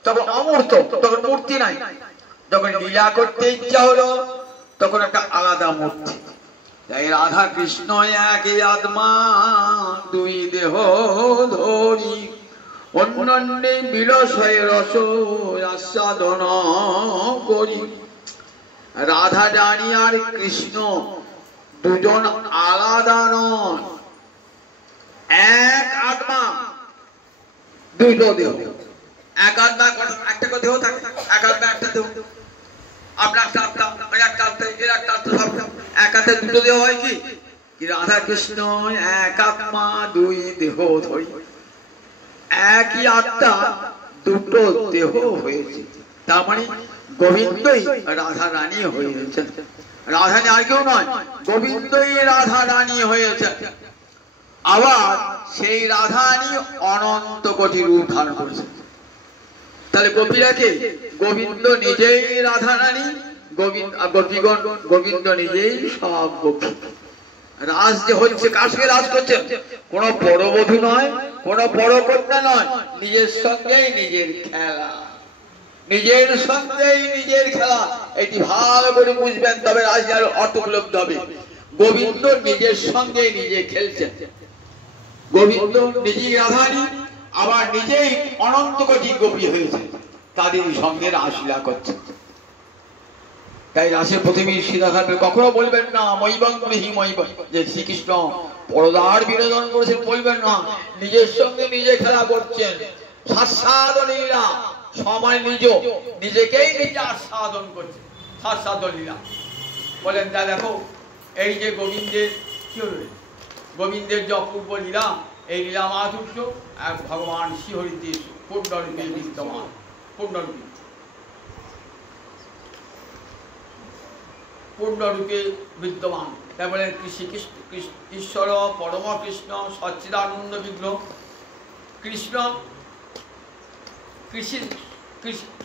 তখন অমূর্ত, তখন মূর্তি নাই। যখন লীলা করতে ইচ্ছা হলো তখন একটা আলাদা মূর্তি। তাই রাধা কৃষ্ণ একই আত্মা, দুই দেহ ধরি, অন্যান্য বিলসয় রস আস্বাদন করি। রাধা রানী আর কৃষ্ণ দুজন আলাদা নন, এক আত্মা, দুটো দেহ। এক আত্মা একটা দেহ থাকে, এক আত্মা একটা দেহ। আপনার একটা আত্মা, একটা আত্মা, এর একটা আত্মা, এক আত্মা দুটো দেহ হয় কি? রাধা কৃষ্ণ এক আত্মা দুই দেহ ধরি, একই আত্মা দুটো দেহ হয়েছে। তার মানে গোবিন্দই রাধা রানী হয়েছে। রাধা রানী আর কেউ নয়, গোবিন্দই রাধা রানী হয়েছে। আবার সেই রাধা রানী অনন্ত কোটি রূপ ধারণ করেছে। তাহলে গোপীরাকে গোবিন্দ নিজেই রাধা রানী, গোবিন্দ নিজেই সব গোপী। রাজ যে হচ্ছে, কার সঙ্গে রাজ করছেন? কোন বড় বধূ নয়, কোন বড় কন্যা নয়, নিজের সঙ্গেই নিজের খেলা, নিজের সঙ্গেই নিজের খেলা। এটি ভালো করে বুঝবেন, তবে রাজ অর্থ উপলব্ধ হবে। গোবিন্দ নিজের সঙ্গে নিজে খেলছেন, গোবিন্দ নিজেই রাধানী, আবার নিজেই অনন্ত কোটি গোপী হয়েছে, তাদের সঙ্গে রাসলীলা করছে। তাই রাসের প্রতিমী সীতাধারকে কখনো বলবেন না যে শ্রীকৃষ্ণ পরদার বিনোদন করেছেন, বলবেন না। নিজের সঙ্গে নিজে খেলা করছেন, সাস্বাদন লীলা, সময় নিজেকেই নিজে আস্বাদন করছে, সাস্বাদন লীলা। বলেন তা দেখো, এই যে গোবিন্দের কি হল, গোবিন্দের যে অপূর্ব লীলা, এই লীলা মাধুর্য এক ভগবান শ্রীহরিতে পূর্ণরূপে বিদ্যমান, পূর্ণরূপে বিদ্যমান। তাই বলেন ঈশ্বর পরম কৃষ্ণ সচ্চিদানন্দ বিগ্রহ। কৃষ্ণ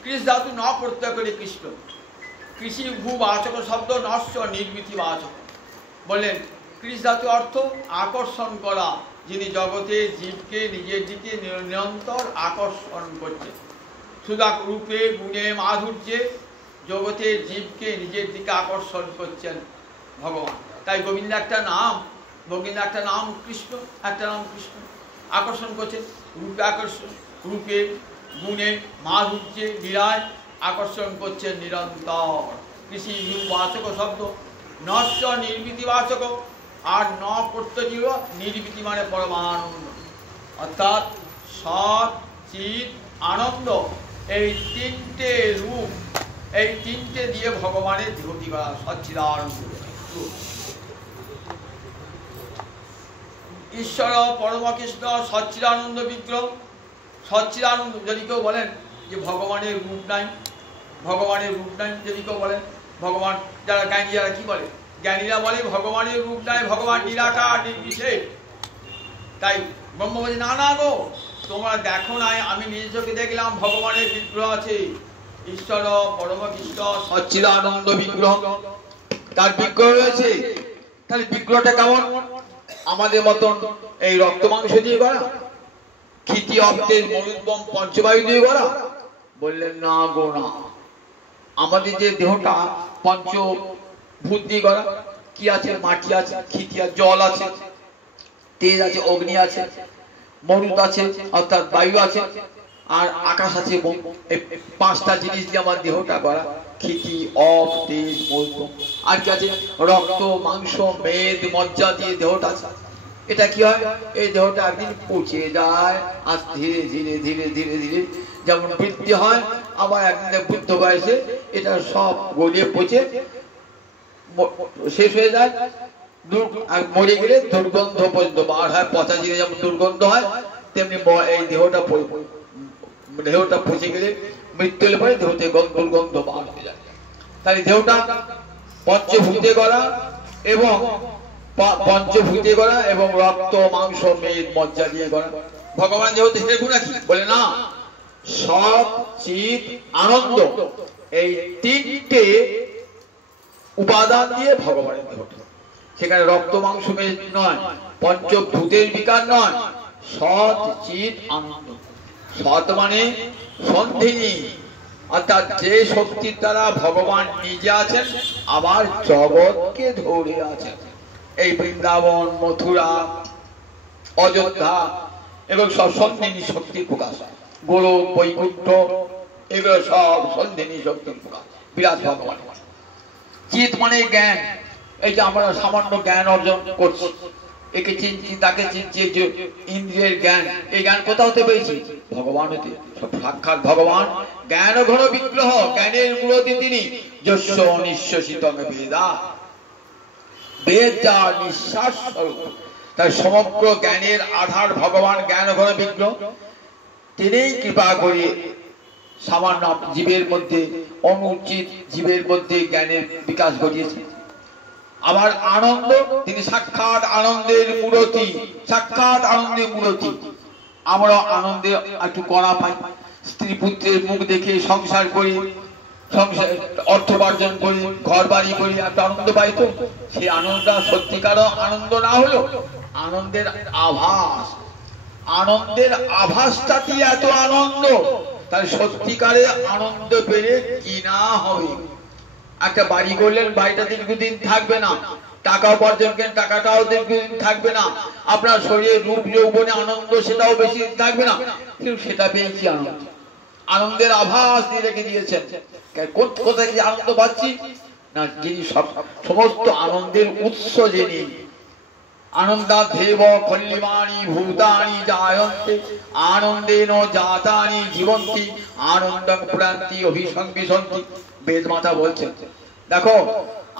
কৃষ ধাতু ন প্রত্যয় করে কৃষ্ণ, কৃষি ভূবাচক শব্দ নস্য নির্মিতি বাচক। বলেন কৃষ ধাতু অর্থ আকর্ষণ করা, যিনি জগতে জীবকে নিজের দিকে নিরন্তর আকর্ষণ করছে। সুদা রূপে গুণে মাধুর্যে জগতের জীবকে নিজের দিকে আকর্ষণ করছেন। ভগবান। তাই গোবিন্দ একটা নাম, গোবিন্দ একটা নাম কৃষ্ণ, একটা নাম কৃষ্ণ আকর্ষণ করছে, রূপে আকর্ষণ, রূপে গুণে মাধুর্যে লীলায় আকর্ষণ করছে নিরন্তর। কৃষি বাচক শব্দ নশ্চ নির্বৃতিবাচক, আর ন প্রত্যজীব, নির্বৃতি মানে পরমানন্দ, অর্থাৎ সৎ চিৎ আনন্দ, এই তিনটে রূপ, এই তিনটে দিয়ে ভগবানের ধ্রুতি করা সচ্চিদানন্দ রূপ। ঈশ্বর পরমকৃষ্ণ সচ্চিদানন্দ বিগ্রহ, সচ্চিদানন্দ। যদি কেউ বলেন যে ভগবানের রূপ নাই, ভগবানের রূপ নাই, যদি কেউ বলেন ভগবান, যারা জ্ঞানী যারা কি বলে, জ্ঞানীরা বলে ভগবানের রূপ নাই, ভগবান নিরাকার নির্বিশেষ। তাই ব্রহ্ম বলছে না না গো, তোমরা দেখো নাই, আমি নিজ চোখে দেখলাম ভগবানের বিগ্রহ আছে। ঈশ্বর পরমকৃষ্ণ সচ্চিদানন্দ বিগ্রহ, তার বিগ্রহ রয়েছে। তাহলে বিগ্রহটা কেমন? আমাদের মতন এই রক্ত মাংস দিয়ে করা, ক্ষিতি অব্দের মরুদ্গম পঞ্চবায়ু দিয়ে করা? বললেন না গো না, আমাদের যে দেহটা পঞ্চভূত দিয়ে করা। কি আছে? মাটি আছে, ক্ষিতি আছে, জল আছে, তেজ আছে, অগ্নি আছে, মরুদ আছে অর্থাৎ বায়ু আছে, আর আকাশ আছে। এই পাঁচটা জিনিস দিয়ে আমার দেহটা করা। ক্ষিতি, অপ, তেজ, মরুদ, আর কি আছে? রক্ত, মাংস, মেদ, মজ্জা দিয়ে দেহটা আছে। এটা কি হয়? এই দেহটা একদিন পচে যায়, আর ধীরে ধীরে ধীরে ধীরে ধীরে যেমন বৃদ্ধি হয়, আবার একদিন বৃদ্ধ বয়সে এটা সব গলিয়ে পচে শেষ হয়ে যায়। মরে গেলে দুর্গন্ধ পর্যন্ত বার হয়। পচা জিনিস যেমন দুর্গন্ধ হয়, তেমনি এই দেহটা পচে গেলে, মৃত্যু হলে পরে দেহতে দুর্গন্ধ বার হয়ে যায়। তাই দেহটা পঞ্চভূতে করা এবং পঞ্চভূতে করা এবং রক্ত, মাংস, মেদ, মজ্জা দিয়ে করা। ভগবান যেহেতু সেগুলো কি বলে না, সৎ চিৎ আনন্দ, এই তিনটে উপাদান দিয়ে ভগবানের দেহটা। সেখানে রক্ত, মাংস, মেদ নয়, পঞ্চভূতের বিকার নয়, সৎ চিৎ আনন্দ। সৎ মানে সন্ধিনী, অর্থাৎ যে শক্তির দ্বারা ভগবান নিজে আছেন, আবার জগৎকে ধরে আছেন। এই বৃন্দাবন, মথুরা, অযোধ্যা এবং সব সন্ধিনী শক্তির প্রকাশ। গোলক, বৈকুণ্ঠ, এগুলো সব সন্ধিনী শক্তির প্রকাশ, বিরাট ভগবান। চিৎ মানে জ্ঞান। এই যে আমরা সামান্য জ্ঞান অর্জন করছি, একে চিনছি, তাকে চিনছি, যে ইন্দ্রিয়ের জ্ঞান, এই জ্ঞান কোথা হতে পেয়েছি? ভগবান হতে। সাক্ষাৎ ভগবান জ্ঞান ঘন বিগ্রহ, জ্ঞানের মূলতি তিনি। যস্য নিঃশ্বসিতং বেদা, বেদ যার নিঃশ্বাস স্বরূপ। তাই সমগ্র জ্ঞানের আধার ভগবান জ্ঞান ঘন বিগ্রহ। তিনিই কৃপা করে সামান্য জীবের মধ্যে, অনুচিত জীবের মধ্যে জ্ঞানের বিকাশ ঘটিয়েছে। আবার আনন্দ, তিনি সাক্ষাৎ আনন্দের মূরতি, সাক্ষাৎ আনন্দের মূরতি। আমরা আনন্দে একটু কড়া পাই, স্ত্রী পুত্রের মুখ দেখে সংসার করি, সংসার অর্থ উপার্জন করি, ঘর বাড়ি করি, একটা আনন্দ পাই। তো সেই আনন্দটা সত্যিকার আনন্দ না হলো আনন্দের আভাস, আনন্দের আভাসটাতে এত আনন্দ, তাই সত্যিকারে আনন্দ পেলে কি না হবে। একটা বাড়ি করলেন, বাড়িটা দীর্ঘদিন থাকবে না, টাকা উপার্জন করেন, টাকাটাও দীর্ঘদিন থাকবে না, আপনার শরীরে রূপ যৌবনে আনন্দ সেটাও বেশি দিন থাকবে না, কিন্তু সেটা পেয়ে কি আনন্দ? আনন্দের আভাস দিয়ে রেখে দিয়েছেন। কোথায় যে আনন্দ পাচ্ছি না, যিনি সমস্ত আনন্দের উৎস, যিনি আনন্দাধেব কল্যাণী ভূতানি জায়ন্তে আনন্দেন জাতানি জীবন্তি আনন্দং পুরান্তি অভিসংবিশন্তি। বেদ মাতা বলছেন, দেখো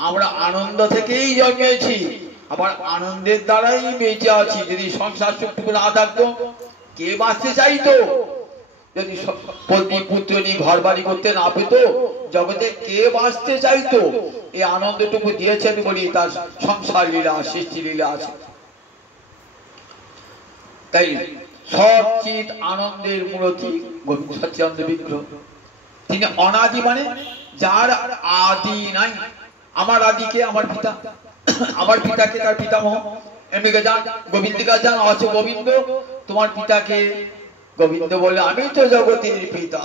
আমরা আনন্দ থেকেই জন্মেছি, আবার আনন্দের দ্বারাই বেঁচে আছি। যদি সংসার সুখটুকু না থাকতো, কে বাঁচতে চাইতো? যদি পত্নী পুত্র নিয়ে ঘর বাড়ি করতে না পেত, জগতে কে বাঁচতে চাইতো? এই আনন্দটুকু দিয়েছেন বলি তার সংসার লীলা, সৃষ্টি লীলা আছে। তাই সচিত আনন্দের মূরতি গোবিন্দ সচ্চিদানন্দ বিগ্রহ। তিনি অনাদি মানে যার আদি নাই। আমার আদিকে আমার পিতা, আমার পিতাকে তার পিতামহ। এমনিকে যান গোবিন্দিকা যান, আছে গোবিন্দ, তোমার পিতাকে গোবিন্দ বলে আমি তো জগতের পিতা,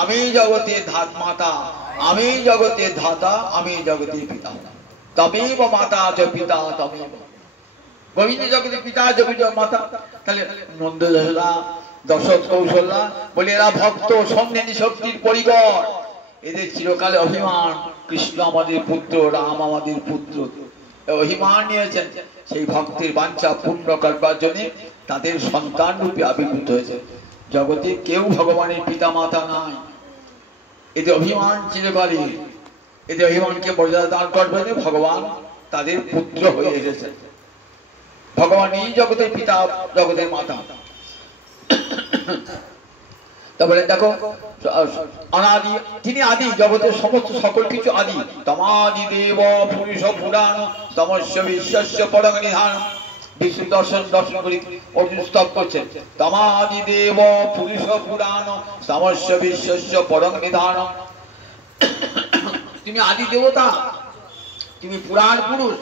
আমি জগতের মাতা, আমি জগতের ধাতা, আমি জগতের পিতা। তমেব মাতা চ পিতা তমেব। গোবিন্দ জগতের পিতা, জগৎ মাতা। তাহলে নন্দ যশোদা, দশরথ কৌশল্যা বলে এরা ভক্ত, সন্ন্যাসী শক্তির পরিকর। এদের চিরকালে অভিমান, কৃষ্ণ আমাদের পুত্র, রাম আমাদের পুত্র, অভিমান নিয়েছেন। সেই ভক্তের বাঞ্ছা পূর্ণ করবার জন্য তাদের সন্তান রূপে আবির্ভূত হয়েছে। জগতে কেউ ভগবানের পিতা মাতা নাই। এদের অভিমান চিরকালে, এদের অভিমানকে মর্যাদা দান করবে, ভগবান তাদের পুত্র হয়ে এসেছে। ভগবানই জগতের পিতা, জগতের মাতা। তারপরে দেখো অনাদি, তিনি আদি, জগতের সমস্ত সকল কিছু আদি। তমাদি দেব পুরুষ পুরাণ তমস্য বিশ্বস্য পরম নিধান। বিষ্ণু দর্শন করি অর্জুন স্তব করছেন। তমাদি দেব পুরুষ পুরাণ তমস্য বিশ্বস্য পরম নিধান। তুমি আদি দেবতা, তুমি পুরাণ পুরুষ।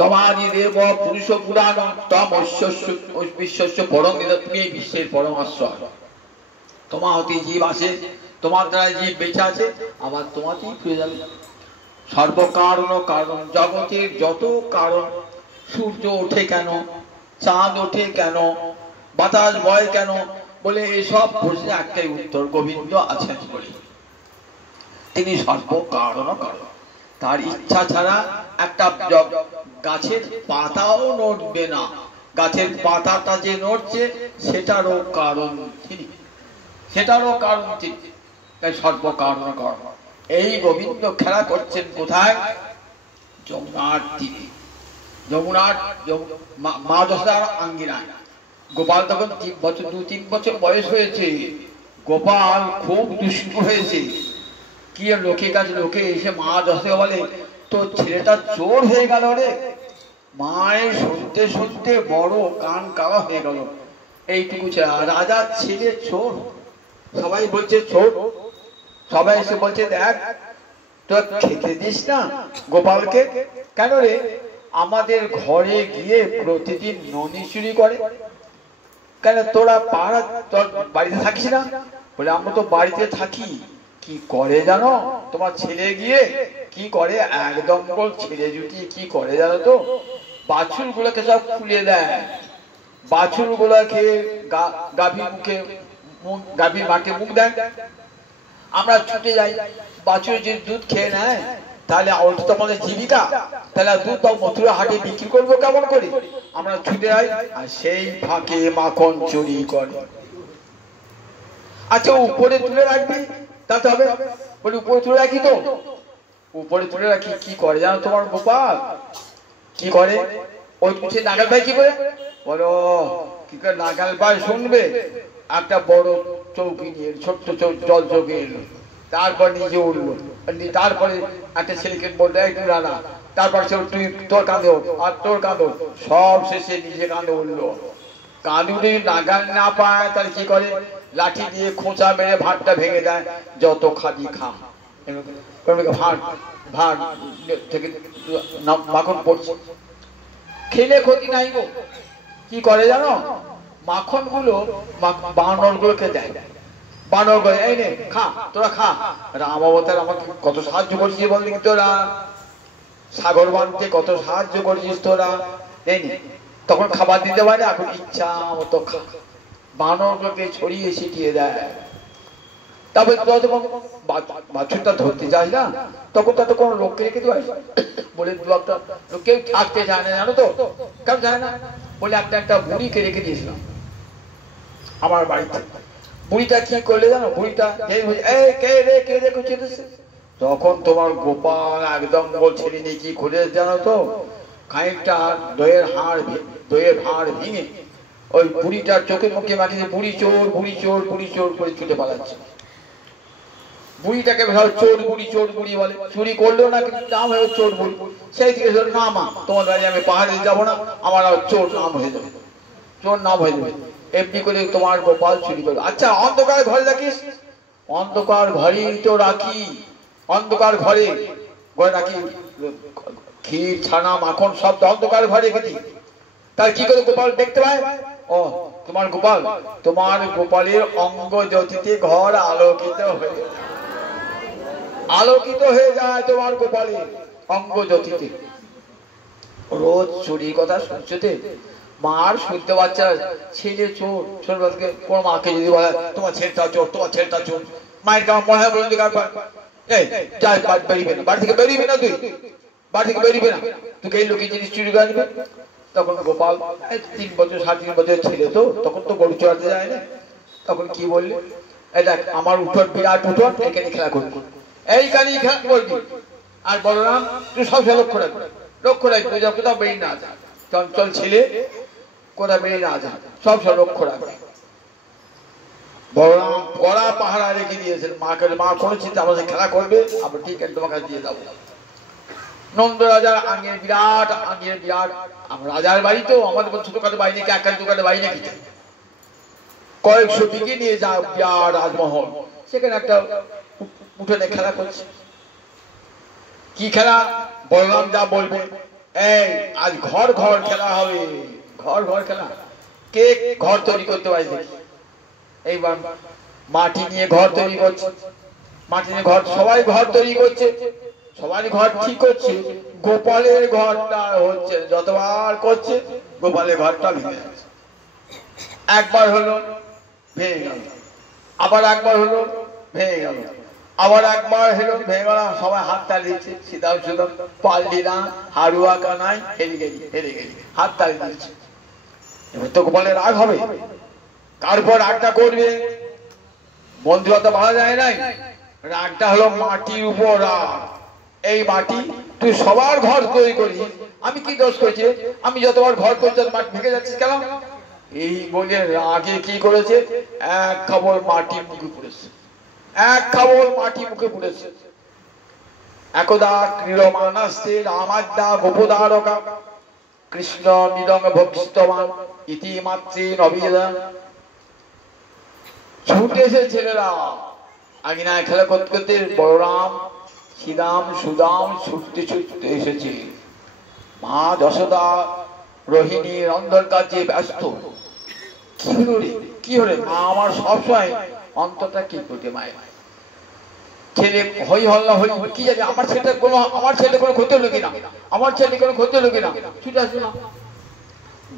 তমাদি দেব পুরুষ পুরাণ তমস্য বিশ্বস্য পরম নিধান। তুমি এই বিশ্বের পরমাশ্বর। তোমার হতে জীব আসে, তোমার দ্বারা জীব বেঁচে আছে, আবার তোমাতেই ফিরে যাবে। সর্বকারণ কারণ, জগতের যত কারণ, সূর্য ওঠে কেন, চাঁদ ওঠে কেন, বাতাস বয় কেন, বলে এসব প্রশ্নে একটাই উত্তর, গোবিন্দ আছেন বলে। তিনি সর্বকারণ কারণ। তার ইচ্ছা ছাড়া একটা গাছের পাতাও নড়বে না। গাছের পাতাটা যে নড়ছে সেটারও কারণ তিনি, সেটারও কারণ তিনি। তাই সর্বকারণ কারণ। এই গোবিন্দ খেলা করছেন কোথায়? যমুনার তীরে। যমুনার মা যশোদার আঙ্গিনায়। গোপাল তখন 2-3 বছর বয়স হয়েছে। গোপাল খুব দুষ্টু হয়েছে। কি লোকে কাছে লোকে এসে মা যশোদা বলে, তোর ছেলেটা চোর হয়ে গেল রে। মায়ের শুনতে শুনতে বড় কান কাওয়া হয়ে গেল। এইটুকু রাজার ছেলে চোর, সবাই বলছে চোর। সবাই এসে বলছে, দেখ তোর খেতে দিস না গোপালকে। কেন রে? আমাদের ঘরে গিয়ে প্রতিদিন ননি চুরি করে। কেন তোরা পাড়া, তোর বাড়িতে থাকিস না? বলে আমরা তো বাড়িতে থাকি। কি করে জানো তোমার ছেলে গিয়ে? কি করে, একদম ছেড়ে জুটিয়ে কি করে জানো তো? বাছুর গুলোকে সব খুলে দেয়। বাছুর গুলোকে গাভীর মুখে, গাভীর মাঠে মুখ দেয়। আমরা ছুটে যাই, বাছুর যে দুধ খেয়ে নেয়, তাহলে ওটা তো আমাদের জীবিকা। তাহলে দুধ বা মথুরা হাটে বিক্রি করবো কেমন করে? আমরা ছুটে যাই, আর সেই ফাঁকে মাখন চুরি করে। আচ্ছা উপরে তুলে রাখবি, তাতে হবে? বলি উপরে তুলে রাখি তো। উপরে তুলে রাখি, কি করে জানো তোমার গোপাল? কি করে? ওই সে নাগাল ভাই কি করে? বলো কি করে নাগাল ভাই শুনবে? একটা বড় চৌকি নিয়ে, ছোট্ট জল চৌকি এলো, তারপর নিজে উঠলো। তারপরে একটা ছেলেকে বললো, একটু রানা। তারপর সে তুই তোর কাঁধে ওঠ, আর তোর কাঁধে ওঠ। সব শেষে নিজে কাঁধে উঠলো। কাঁধে উঠে নাগাল না পায়, তাহলে কি করে? লাঠি দিয়ে খোঁচা মেরে ভাতটা ভেঙে দেয়। যত খাবি খা, ভাত ভাত থেকে মাখন পড়ছে। খেলে ক্ষতি নাই গো। কি করে জানো? মাখন গুলো বানর গুলোকে দেয়। বানর গুলো, এই নে খা, তোরা খা। রাম অবতার আমাকে কত সাহায্য করছিস বল দেখি, তোরা সাগর বানতে কত সাহায্য করছিস তোরা, এই নে। তখন খাবার দিতে পারে, এখন ইচ্ছা মতো খা। বানর গুলোকে ছড়িয়ে ছিটিয়ে দেয়। তারপরে যখন বাছুরটা ধরতে যাস না, তখন তো কোনো লোককে রেখে দেওয়া বলে, দু একটা কেউ থাকতে চায় না জানো তো। কেন যায় না? বলে একটা বুড়িকে রেখে দিয়েছিলাম আমার বাড়িতে। বুড়িটা কি করলে জানো? বুড়িটা তখন তোমার গোপাল একদম ছেড়ে নিয়ে কি করে জানো তো? খানিকটা দইয়ের হাড় ভেঙে ওই বুড়িটার চোখে মুখে মাখিয়ে, বুড়ি চোর, বুড়ি চোর, বুড়ি চোর করে ছুটে পালাচ্ছে। বুড়িটাকে চোর বুড়ি বলে। চুরি করলেও না, কিন্তু নাম হয়ে চোর বুড়ি। সেই থেকে না মা, তোমার বাড়ি আমি পাহাড়ে যাবো না, আমার চোর নাম হয়ে যাবে, চোর নাম হয়ে যাবে। এমনি করে তোমার গোপাল চুরি করবে। আচ্ছা অন্ধকার ঘরে রাখিস? অন্ধকার ঘরেই তো রাখি। অন্ধকার ঘরে রাখি, ক্ষীর ছানা মাখন সব অন্ধকার ঘরে রেখেছি। তার কি করে গোপাল দেখতে পায়? ও তোমার গোপাল, তোমার গোপালের অঙ্গ জ্যোতিতে ঘর আলোকিত হয়ে যায়, আলোকিত হয়ে যায় তোমার গোপালের অঙ্গ জ্যোতিতে। রোজ চুরির কথা শুনছোতে, মার শুনতে বাচ্চা ছেলে চোর, ছোটবেলাকে কোনো মাকে যদি বলে তোমার ছেলেটা চোর, তোমার ছেলেটা চোর, মায়ের কেমন মনে হয় বলুন? এই যাই বেরিবে না, বাড়ি থেকে বেরিবে না, তুই বাড়ি থেকে বেরিবে না, তুই এই লোকের জিনিস চুরি করে আনবে। তখন গোপাল 3 বছর 3.5 বছরের ছেলে তো, তখন তো গরু চড়াতে যায় না, তখন কি বললি, এই দেখ আমার উঠোন বিরাট উঠোন, এখানে খেলা করবি, এইখানেই খেলা করবি। আর বলরাম তুই সবসময় লক্ষ্য রাখবি, লক্ষ্য রাখবি যখন কোথাও বেরিয়ে না যায়, চঞ্চল ছেলে কোথাও বেরিয়ে না যায়, সবসময় লক্ষ্য রাখবে। বলরাম কড়া পাহারা রেখে দিয়েছেন মাকে, মা কোনো চিন্তা আমাদের খেলা করবে, আমরা ঠিক আছে তোমাকে দিয়ে যাবো। নন্দ রাজার আঙের বিরাট, আঙের বিরাট, রাজার বাড়ি তো, আমাদের ছোটখাটো বাড়ি নাকি, এক ছোটখাটো বাড়ি নাকি, কয়েকশো দিকে নিয়ে যা বিরাট রাজমহল, সেখানে একটা উঠোনে খেলা করছে। কি খেলা? বলরাম যা বলবে, এই আজ ঘর ঘর খেলা হবে, ঘর ঘর খেলা। কে ঘর তৈরি করতে পারে দেখি? এইবার মাটি নিয়ে ঘর তৈরি করছে, মাটি নিয়ে ঘর, সবাই ঘর তৈরি করছে, সবাই ঘর ঠিক করছে, গোপালের ঘরটা হচ্ছে, যতবার করছে গোপালের ঘরটা ভেঙে যাচ্ছে। একবার হলো ভেঙে গেল, আবার একবার হলো ভেঙে গেল, আবার একবার হলো ভেঙে গেল, সবাই হাত তালি দিচ্ছে, সিধাও সিধা পাল্লি না, হারুয়া কানাই, হেরে গেলি হেরে গেলি, হাত তালি দিচ্ছে। এবার তো গোপালের রাগ হবে, তারপর রাগটা করবে, বন্ধুরা তো ভালো যায় নাই, রাগটা হলো মাটির উপর রাগ। এই মাটি তুই সবার ঘর তৈরি করিস, আমি কি দোষ করেছি? আমি যতবার ঘর করছি মাটি ভেঙে যাচ্ছিস কেন? এই বলে রাগে কি করেছে, এক খবর মাটি মুখে পড়েছে, এক খবর মাটি মুখে পড়েছে। একদা ক্রীড়মানাস্তে রামাদ্যা গোপদারকা কৃষ্ণ মৃদঙ্গ ভক্ষিতমান ইতিমাত্রে নবীরা। ছুটে এসে ছেলেরা আঙিনায় খেলা করতে করতে বলরাম শ্রীরাম সুদাম ছুটতে ছুটতে এসেছে। মা যশোদা রোহিণী রন্ধন কাজে ব্যস্ত। কি হলো রে, কি হলো? মা আমার সবসময় অন্তরটা কি করতে, মায়ের ছেলে হই হল্লা হই, কি জানি আমার ছেলেটা কোনো, আমার ছেলে কোনো ক্ষতি হলো কিনা, আমার ছেলে কোনো ক্ষতি হলো কিনা, ছুটে আসবে না।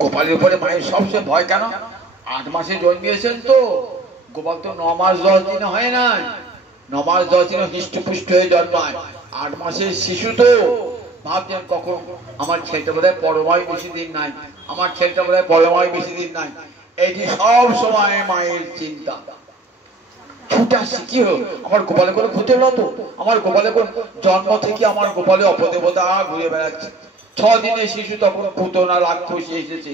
গোপালের উপরে মায়ের সবচেয়ে ভয় কেন? 8 মাসে জন্মিয়েছেন তো, গোপাল তো 9 মাস 10 দিনে হয় না, 9 মাস 10 দিনে হৃষ্টপুষ্ট হয়ে জন্মায়। 8 মাসের শিশু তো, ভাবছেন কখন আমার ছেলেটা বোধহয় পরমায় বেশি দিন নাই, আমার ছেলেটা বোধহয় পরমায় বেশি দিন নাই, এটি সব সময় মায়ের চিন্তা। ছুটে আসছে, কি হলো? আমার গোপালে কোনো ক্ষতি হলো তো, আমার গোপালে কোন জন্ম থেকে আমার গোপালে অপদেবতা ঘুরে বেড়াচ্ছে। 6 দিনের শিশু তখন পুতনা রাক্ষসী এসেছে,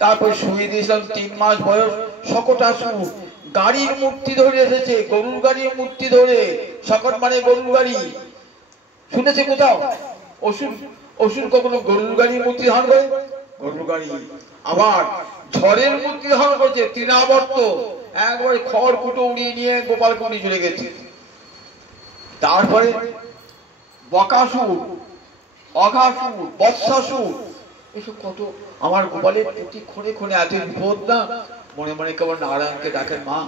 তারপর শুয়ে দিয়েছিলাম 3 মাস বয়স, শকটাসুর গাড়ির মূর্তি ধরে এসেছে, গরুর গাড়ির মূর্তি ধরে, শকট মানে গরুর গাড়ি, শুনেছে কোথাও? অসুর, অসুর কখনো গরুর গাড়ির মূর্তি ধারণ করে? গরুর গাড়ি। আবার ঝড়ের মূর্তি ধারণ করছে, তৃণাবর্ত, একবার খড়কুটো উড়িয়ে নিয়ে গোপালকে নিয়ে চলে গেছে। তারপরে বকাসুর, অঘাসুর, বৎসাসুর, এসব কত আমার গোপালের প্রতি ক্ষণে ক্ষণে এত বিপদ না, মনে মনে কেবল নারায়ণকে ডাকেন, মা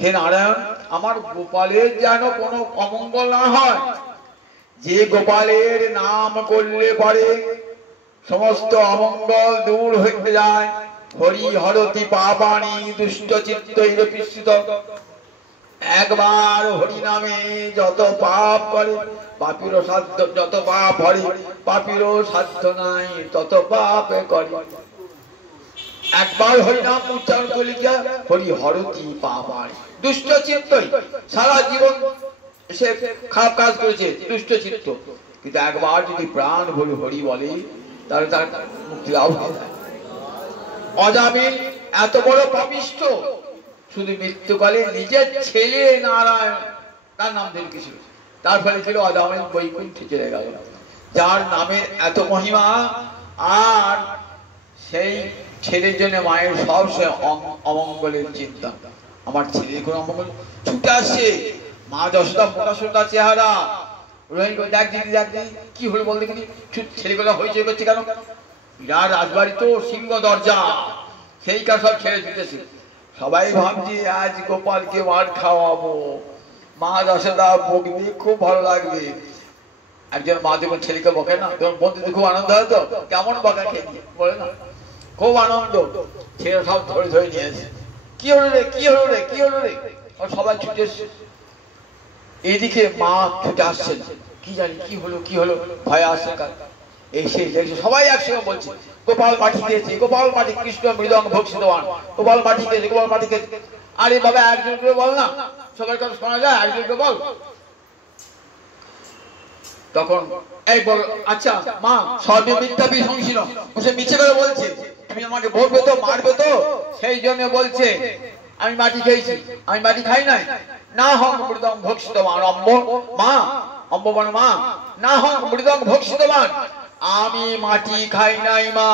হে নারায়ণ আমার গোপালের যেন কোনো অমঙ্গল না হয়। যে গোপালের নাম করলে পরে সমস্ত অমঙ্গল দূর হয়ে যায়। হরি হরতি পাপানি দুষ্ট চিত্তৈর পিষ্টিত। একবার হরি নামে যত পাপ করে পাপীর সাধ্য, যত পাপ হরি পাপীর সাধ্য নাই তত পাপ করে। একবার হরি নাম উচ্চারণ করলে কি হরি হরতি পাপানি দুষ্ট চিত্তই, সারা জীবন সে খারাপ কাজ করেছে দুষ্ট চিত্ত, কিন্তু একবার যদি প্রাণ ভরে হরি বলে তাহলে তার মুক্তি লাভ হয়ে যায়। অজামিল এত বড় পাপিষ্ঠ, শুধু মৃত্যুকালে নিজের ছেলে নারায়ণ তার নাম দিল কিছু, তার ফলে ছিল অজামিল বৈকুণ্ঠে চলে গেল। যার নামের এত মহিমা, আর সেই ছেলের জন্য মায়ের সবসময় অমঙ্গলের চিন্তা, আমার ছেলের কোন অমঙ্গল। ছুটে আসছে মা যশোদা, মোটা সোটা চেহারা, রোহিণী দেখ দিদি দেখ দিদি, কি হলো বল দেখিনি, ছেলেগুলো হয়েছে করছে কেন? বিরাট রাজবাড়ি তো, সিংহ দরজা, সেই কাজ সব ছেড়ে দিতেছে। সবাই ভাবছি আজ গোপালকে মার খাওয়াবো, মা যশোদা বকবে, খুব ভালো লাগবে। একজন মা যখন ছেলেকে বকে না, তখন বন্ধুতে খুব আনন্দ হয়। তো কেমন বকা খেয়ে বলে না, খুব আনন্দ। ছেলে সব ধরে ধরে নিয়েছে, কি হলো রে, কি হলো রে, কি হলো রে, সবাই ছুটে এসছে। এইদিকে মা ছুটে আসছেন, কি জানি কি হলো, কি হলো, ভয়ে আসছে। এসে দেখছে সবাই একসঙ্গে বলছে, গোপাল মাটি খেয়েছে, গোপাল মাটি, কৃষ্ণ মৃদঙ্গ ভক্ষিতবান, গোপাল মাটি খেয়েছে, গোপাল মাটি খেয়েছে। আরে বাবা একজন করে বল না, সবার কথা শোনা যায়, একজন করে বল। তখন এই বল, আচ্ছা মা সর্বে মিথ্যা বিসংশীল, সে মিছে করে বলছে, তুমি আমাকে বলবে তো, মারবে তো, সেই জন্য বলছে আমি মাটি খেয়েছি। আমি মাটি খাই নাই। না হং মৃদং ভক্ষিতবান অম্ব, মা অম্ববান মা, না হং মৃদং ভক্ষিতবান, আমি মাটি খাই নাই মা।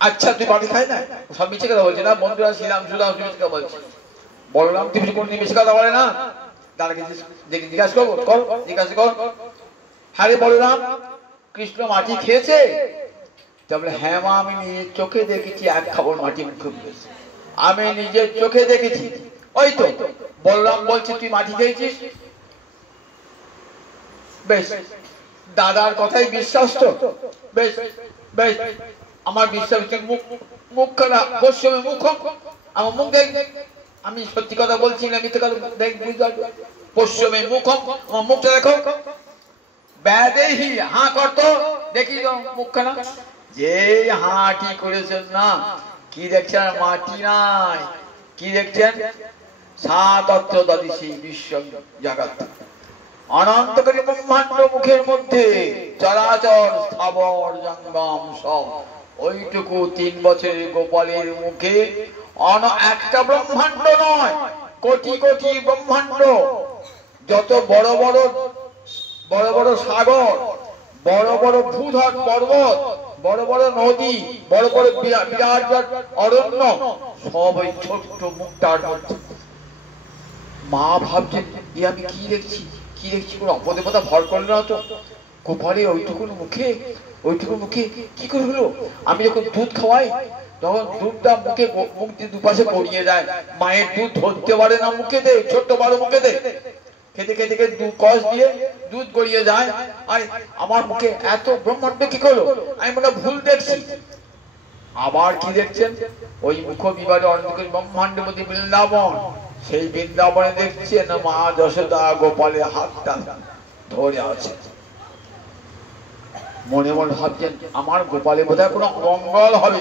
আচ্ছা তুই মাটি খাই নাই, সব মিছে কথা বলছে না। বন্ধুরা শ্রীরাম সুরাম মিছে কথা বলছে। বলরাম তুমি কোন মিছে কথা বলে না, তাদেরকে জিজ্ঞাসা করবো, কর জিজ্ঞাসা কর। হ্যাঁ রে বলরাম, কৃষ্ণ মাটি খেয়েছে? তাহলে হ্যাঁ মা, আমি নিজের চোখে দেখেছি, এক খাবার মাটি মুখে দিয়েছে, আমি নিজের চোখে দেখেছি। ওই তো বলরাম বলছে তুই মাটি খেয়েছিস, বেশ দাদার কথাই বিশ্বাস তো, বেশ বেশ আমার বিশ্বাস। মুখ মুখ খারাপ, পশ্চিমে মুখ, আমার মুখ দেখ, আমি সত্যি কথা বলছি না মিথ্যে কথা দেখ, পশ্চিমে মুখ, আমার মুখটা দেখো। ব্যাদেহি হাঁ করতো, দেখি মুখখানা। যে হাঁটি করেছেন না, কি দেখছেন, মাটি নাই, কি দেখছেন, সাতত্র দদিশি বিশ্ব জগৎ, অনন্তকারী ব্রহ্মাণ্ড মুখের মধ্যে চরাচর স্থাবর জঙ্গম সব, ওইটুকু 3 বছরের গোপালের মুখে একটা ব্রহ্মাণ্ড নয়, কোটি কোটি ব্রহ্মাণ্ড। যত বড় বড় বড় বড় সাগর, বড় বড় ভূধর পর্বত, বড় বড় নদী, বড় বড় বিরাট বিরাট অরণ্য, সব ওই ছোট্ট মুখটার মধ্যে। মা ভাবছেন এ আমি কি দেখছি, কি দেখছি, কোনো অপদেবতা ভর করলো না তো, গোপালের ওইটুকুন মুখে, ওইটুকু মুখে কি করে হলো? আমি যখন দুধ খাওয়াই তখন দুধটা মুখে, মুখ দিয়ে দুপাশে গড়িয়ে যায়, মায়ের দুধ ধরতে পারে না মুখেতে, ছোট্ট বড় মুখেতে, খেতে খেতে খেতে দু কষ দিয়ে দুধ গড়িয়ে যায়। আর আমার মুখে এত ব্রহ্মাণ্ড কি করলো, আমি মনে ভুল দেখছি। আবার কি দেখছেন, ওই মুখ বিবাদে অন্ধকার ব্রহ্মাণ্ডের মধ্যে বৃন্দাবন, সেই বৃন্দাবনে দেখছেন মা যশোদা গোপালের হাতটা ধরে আছে। মনে মনে ভাবছেন আমার গোপালে বোধহয় কোনো মঙ্গল হবে।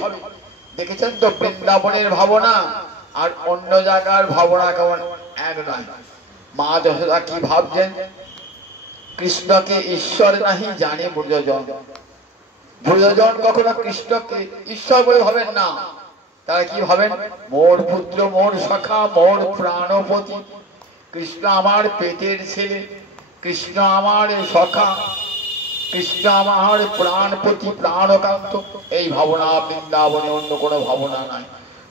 দেখেছেন তো বৃন্দাবনের ভাবনা আর অন্য জায়গার ভাবনা কেমন এক নয়। মা যশোদা কি ভাবছেন, কৃষ্ণকে ঈশ্বর নাহি জানে ব্রজজন, ব্রজজন কখনো কৃষ্ণকে ঈশ্বর বলে ভাবেন না। তারা কি ভাবেন, মোর পুত্র, মোর সখা, মোর প্রাণপতি, কৃষ্ণ আমার পেটের ছেলে, কৃষ্ণ আমার সখা, কৃষ্ণ আমার প্রাণপতি, প্রাণকান্ত। এই ভাবনা বৃন্দাবনে, অন্য কোনো ভাবনা নাই।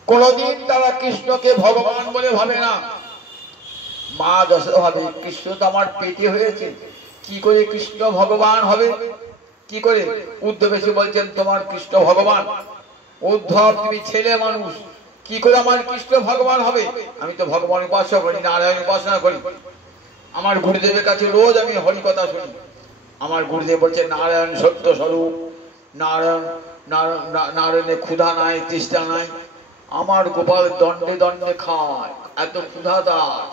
কোনদিন তারা কৃষ্ণকে ভগবান বলে ভাবে না। মা যশোদা ভাবে কৃষ্ণ তো আমার পেটে হয়েছে, কি করে কৃষ্ণ ভগবান হবে, কি করে? উদ্ধব এসে বলছেন তোমার কৃষ্ণ ভগবান। উদ্ধব তুমি ছেলে মানুষ, কি করে আমার কৃষ্ণ ভগবান হবে? আমি তো ভগবান উপাসনা করি, নারায়ণ উপাসনা করি। আমার গুরুদেবের কাছে রোজ আমি হরি কথা শুনি। আমার গুরুদেব বলছে নারায়ণ সত্য স্বরূপ, নারায়ণ নারায়ণের ক্ষুধা নাই, তৃষ্ণা নাই। আমার গোপাল দণ্ডে দণ্ডে খায়, এত ক্ষুধা তার।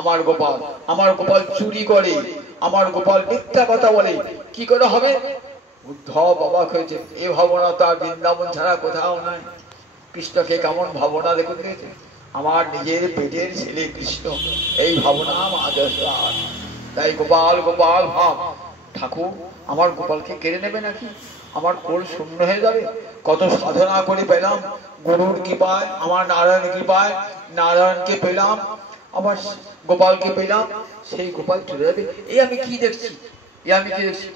আমার গোপাল চুরি করে, আমার গোপাল মিথ্যা কথা বলে, কি করে হবে? উদ্ধব অবাক হয়েছে, এ ভাবনা তার বৃন্দাবন ছাড়া কোথাও নাই। কৃষ্ণকে কেমন ভাবনা দেখুন, দিয়েছে আমার নিজের পেটের ছেলে কৃষ্ণ, এই ভাবনা মা যশোদা। তাই গোপাল গোপাল ভাব, ঠাকুর আমার গোপালকে কেড়ে নেবে নাকি, আমার কোল শূন্য হয়ে যাবে। কত সাধনা করে পেলাম গুরুর কৃপায়, আমার নারায়ণ কৃপায় নারায়ণকে পেলাম, আবার গোপালকে পেলাম, সেই গোপাল চলে যাবে। এই আমি কি দেখছি, এই আমি কি দেখছি?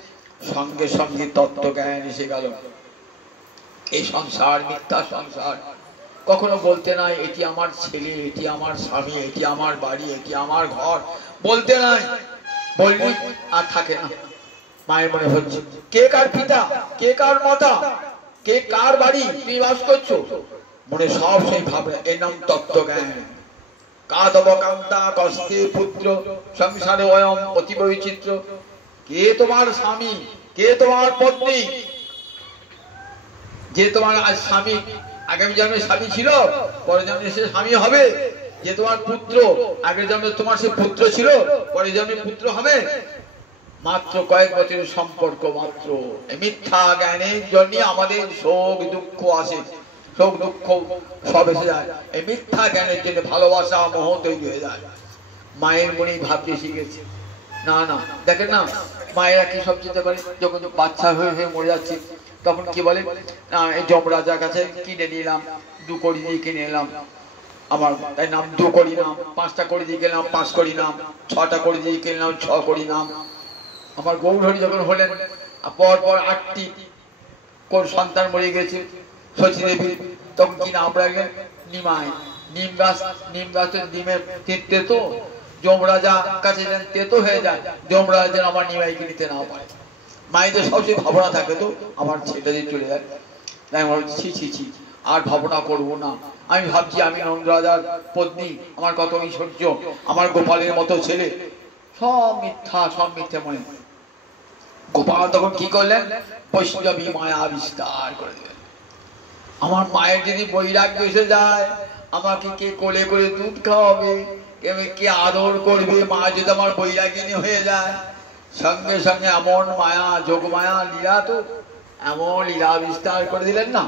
সঙ্গে সঙ্গে তত্ত্ব জ্ঞান এসে গেল। এই সংসার মিথ্যা সংসার, কখনো বলতে নাই এটি আমার ছেলে, এটি আমার স্বামী, এটি আমার বাড়ি, এটি আমার ঘর, বলতে নাই। বললি আর থাকে না। মায়ের মনে হচ্ছে কে কার পিতা, কে কার মাতা, কে কার বাড়ি তুমি বাস করছো, মনে সব সেই ভাবনা, এর নাম তত্ত্বজ্ঞান। কাদব কান্তা কস্তে পুত্র সংসারে অয়ম অতি বৈচিত্র। কে তোমার স্বামী, কে তোমার পত্নী, যে তোমার আজ স্বামী আগামী জন্মে স্বামী ছিল, পরের জন্মে সে স্বামী হবে। যে তোমার পুত্র, আগের জন্মে তোমার সে পুত্র ছিল, পরের জন্মে পুত্র হবে। মাত্র কয়েক বছরের সম্পর্ক মাত্র। মিথ্যা জ্ঞানের জন্য আমাদের শোক দুঃখ আসে, শোক দুঃখ সব এসে যায়। এই মিথ্যা জ্ঞানের জন্য ভালোবাসা মোহ তৈরি হয়ে যায়। মায়ের মনে ভাবতে শিখেছে। না না, দেখেন না মায়েরা কি সব চিন্তা করে, যখন বাচ্চা হয়ে হয়ে মরে যাচ্ছে তখন কি বলে, না এই যমরাজার কাছে কিনে নিলাম, 2 কোটি দিয়ে কিনে এলাম, আমার তাই নাম 2 কোটি নাম, 5টা কোটি দিয়ে কিনলাম 5 কোটি নাম, 6টা কোটি দিয়ে কিনলাম 6 কোটি নাম। আমার গৌরহরি যখন হলেন, পর পর 8টি কোন সন্তান মরে গেছে সতী দেবী, তখন কি নাম রাখলেন, নিমাই। নিম গাছ, নিম গাছের ডিমের তেতো, যমরাজা কাছে যেন তেতো হয়ে যায়, যমরাজা যেন আমার নিমাইকে নিতে না পারে। মায়েদের সবচেয়ে ভাবনা থাকে তো আমার ছেলেটা দিয়ে চলে যায়। তাই আমার ছি ছি ছি, আর ভাবনা করবো না। আমি ভাবছি আমি নন্দরাজার পত্নী, আমার কত ঐশ্বর্য, আমার গোপালের মতো ছেলে, সব মিথ্যা, সব মিথ্যে মনে। গোপাল তখন কি করলেন, বৈষ্ণবী মায়া আবিষ্কার করে দিলেন। আমার মায়ের যদি বৈরাগ্য এসে যায়, আমাকে কে কোলে করে দুধ খাওয়াবে, কে আদর করবে, মা যদি আমার বৈরাগিনী হয়ে যায়, সঙ্গে সঙ্গে এমন মায়া, যোগ মায়া লীলা, তো এমন লীলা বিস্তার করে দিলেন না।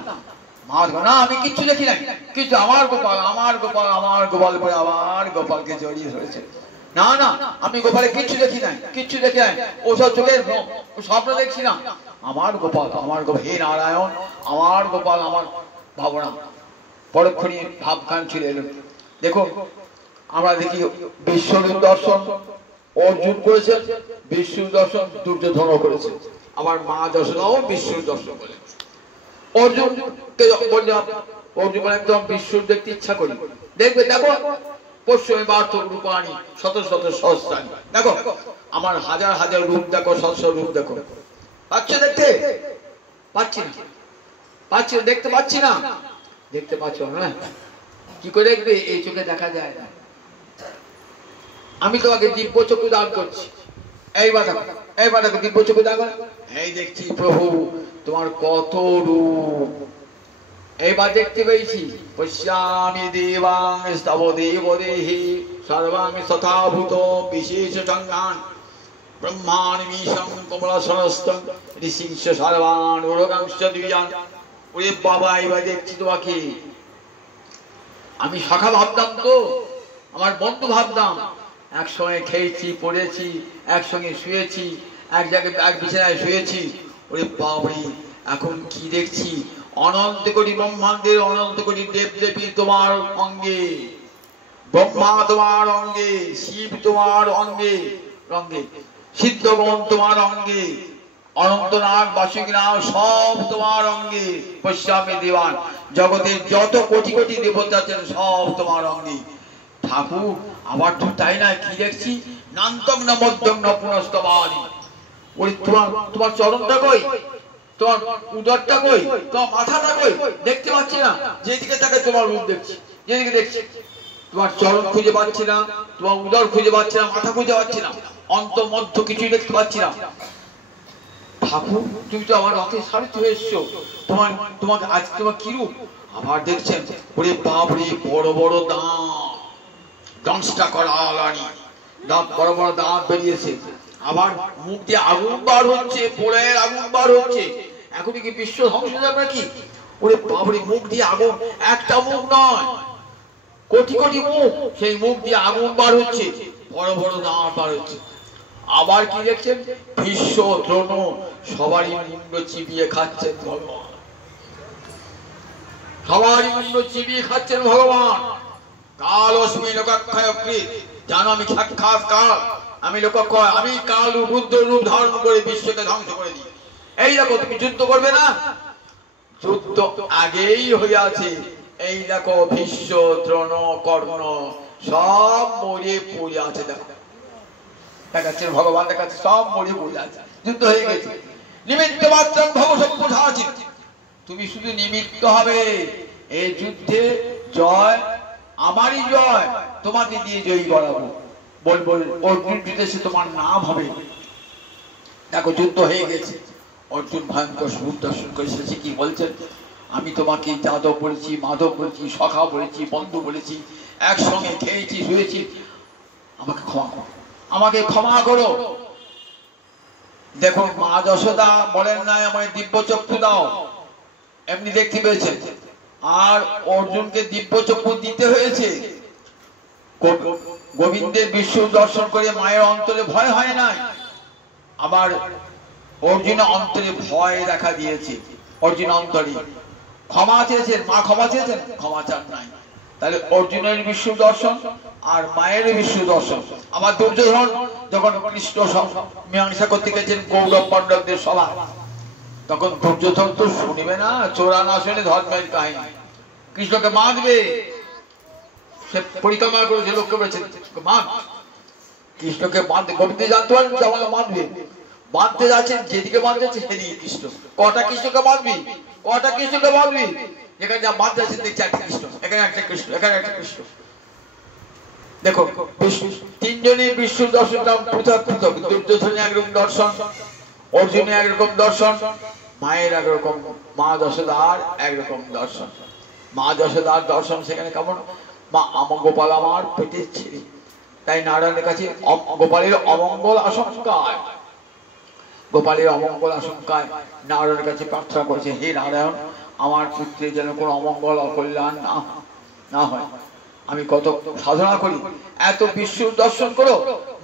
মা না আমি কিচ্ছু দেখি নাই, কিছু আমার গোপাল, আমার গোপাল, আমার গোপাল করে আবার গোপালকে জড়িয়ে ধরেছে। না না, আমি গোপালে কিচ্ছু দেখি নাই, কিচ্ছু দেখি নাই, ওসব চোখের স্বপ্ন দেখছি না, আমার গোপাল, আমার গোপাল, হে নারায়ণ, আমার গোপাল, আমার ভাবনা। পরক্ষণে ভাবখান ছিল এলো। দেখো আমরা দেখি বিশ্বরূপ দর্শন অর্জুন করেছে, বিশ্বরূপ দর্শন দুর্যোধন করেছে, আমার মা যশোদাও বিশ্বরূপ দর্শন করে। অর্জুনকে বললাম, অর্জুন বলে একদম বিশ্বরূপ দেখতে ইচ্ছা করি, দেখবে দেখো পশ্চিমে বার্থ রূপাণী শত শত সহস্রাণী, দেখো আমার হাজার হাজার রূপ দেখো, সহস্র রূপ দেখো। পাচ্ছ দেখতে? পাচ্ছি না, পাচ্ছি না, দেখতে পাচ্ছি না। দেখতে পাচ্ছ না, কি করে দেখবে, এই চোখে দেখা যায় না। আমি তোমাকে দিব্য চক্ষু দান করছি, এইবার দেখো, এইবার দেখো দিব্য চক্ষু দান, এই দেখছি প্রভু তোমার কত রূপ, এইবার দেখতে পেয়েছি। পশ্যামি দেবাং স্তব দেব দেহি সর্বাং তথাভূত বিশেষ সংজ্ঞান ব্রহ্মাণ মিশং কমলাসনস্তং ঋষিংশ সর্বান উরগাংশ দ্বিজান। ওরে বাবা, এবার দেখছি তোমাকে। আমি সখা ভাবতাম তো, আমার বন্ধু ভাবতাম, একসঙ্গে খেয়েছি, পড়েছি, একসঙ্গে শুয়েছি, এক জায়গায় এক বিছানায় শুয়েছি। ওরে বাবারে, এখন কি দেখছি, অনন্ত কোটি ব্রহ্মাণ্ডের অনন্ত কোটি দেব দেবী তোমার অঙ্গে, ব্রহ্মা তোমার অঙ্গে, শিব তোমার অঙ্গে রঙ্গে, সিদ্ধগণ তোমার অঙ্গে, অনন্তনাগ বাসুকীনাগ সব তোমার অঙ্গে। পশ্যামি দেবান, জগতের যত কোটি কোটি দেবতা আছেন সব তোমার অঙ্গে। ঠাকুর আবার তো তাই না, কি দেখছি, নান্তং না মধ্যং না পুনস্তবানি। ওই তোমার চরণটা কই, তোমার উদরটা কই, তোমার মাথাটা কই, দেখতে পাচ্ছি না। যেদিকে তাকে তোমার রূপ দেখছি, যেদিকে দেখছি তোমার চরণ খুঁজে পাচ্ছি না, তোমার উদর খুঁজে পাচ্ছি না, মাথা খুঁজে পাচ্ছি না, অন্ত মধ্য কিছুই দেখতে পাচ্ছি না। ঠাকুর তুমি তো আমার রথে সারথি হয়ে এসছো, তোমাকে আজ তোমার কি রূপ। আবার দেখছেন, ওরে বাপরে, বড় বড় দাঁত, দংশটা করা আলানি দাঁত, বড় বড় দাঁত বেরিয়েছে। আবার মুখ দিয়ে আগুন বার হচ্ছে, পোড়ায়ের আগুন বার হচ্ছে। এখন কি বিশ্ব ধ্বংস যাবে নাকি? ওরে বাপরে, মুখ দিয়ে আগুন, একটা মুখ নয়, কোটি কোটি মুখ, সেই মুখ দিয়ে আগুন বার হচ্ছে, বড় বড় দাঁত বার হচ্ছে। আবার কি দেখছেন, ভীষ্ম দ্রোণ সবারই মুন্ড চিবিয়ে খাচ্ছেন ভগবান, সবারই মুন্ড চিবিয়ে খাচ্ছেন ভগবান। কাল অস্মি লোকাক্ষয় কৃত, জানো আমি সাক্ষাৎ কাল, আমি লোকাক্ষয়, আমি কাল রুদ্র রূপ ধারণ করে বিশ্বকে ধ্বংস করে দিই। এই দেখো, তুমি যুদ্ধ করবে না, যুদ্ধ আগেই হয়ে আছে। এই দেখো ভীষ্ম দ্রোণ কর্ণ সব মরে পড়ে আছে, দেখো দেখাচ্ছেন ভগবান, দেখাচ্ছে সব মরে পড়ে আছে, যুদ্ধ হয়ে গেছে। নিমিত্ত মাত্র ভব সম্পূর্ণ আছে, তুমি শুধু নিমিত্ত হবে। এই যুদ্ধে জয় আমারই জয়, তোমাকে দিয়ে জয়ী করাবো। বলবো অর্জুন জিতেছে, তোমার নাম হবে। দেখো যুদ্ধ হয়ে গেছে, অর্জুন ভয়ঙ্কর রূপ দর্শন করে এসেছে। কি বলছেন? আমি তোমাকে যাদব বলেছি, মাধব বলেছি, সখা বলেছি, বন্ধু বলেছি, একসঙ্গে খেয়েছি শুয়েছি, আমাকে ক্ষমা করো, আমাকে ক্ষমা করো। দেখো মা যশোদা বলেন নাই আমায় দিব্য চক্ষু দাও, এমনি দেখতে পেয়েছেন। আর অর্জুনকে দিব্য চক্ষু দিতে হয়েছে। গোবিন্দের বিশ্ব দর্শন করে মায়ের অন্তরে ভয় হয় নাই, আবার অর্জুনের অন্তরে ভয় দেখা দিয়েছে। অর্জুন অন্তরে ক্ষমা চেয়েছেন, মা ক্ষমা চেয়েছেন, ক্ষমা চান নাই। তাহলে অর্জুনের বিশ্ব দর্শন আর মায়ের বিশ্ব দর্শন। আমার দুর্যোধন যখন কৃষ্ণ মীমাংসা করতে গেছেন কৌরব পাণ্ডবদের সভা, তখন দুর্যোধন তো শুনিবে না, চোরা না শুনে ধর্মের কাহিনী, কৃষ্ণকে মারবে। সে পরিক্রমা করেছে, লক্ষ্য করেছেন মান কৃষ্ণকে বাঁধতে, গোবিন্দ জানতে পারেন যে আমাকে মারবে, বাঁধতে যাচ্ছেন, যেদিকে বাঁধতে যাচ্ছে সেদিকে কৃষ্ণ। কটা কৃষ্ণকে মারবি, কটা কৃষ্ণকে মারবি? যেখানে যা বাঁধতে যাচ্ছেন দেখছি একটা কৃষ্ণ, এখানে একটা কৃষ্ণ, এখানে একটা কৃষ্ণ। দেখো তিনজনই বিশ্ব দর্শনটা পৃথক পৃথক। দুর্যোধনের একরকম দর্শন, অর্জুনের একরকম দর্শন, মায়ের একরকম, মা যশোদার একরকম দর্শন। মা যশোদার দর্শন সেখানে কেমন? মা আমার গোপাল আমার পেটের ছেলে, তাই নারায়ণের কাছে গোপালের অমঙ্গল আশঙ্কায়, গোপালের অমঙ্গল আশঙ্কায় নারায়ণের কাছে প্রার্থনা করেছে, হে নারায়ণ, আমার পুত্রের যেন কোনো অমঙ্গল অকল্যাণ না হয়। আমি কত সাধনা করি, এত বিশ্ব দর্শন করো।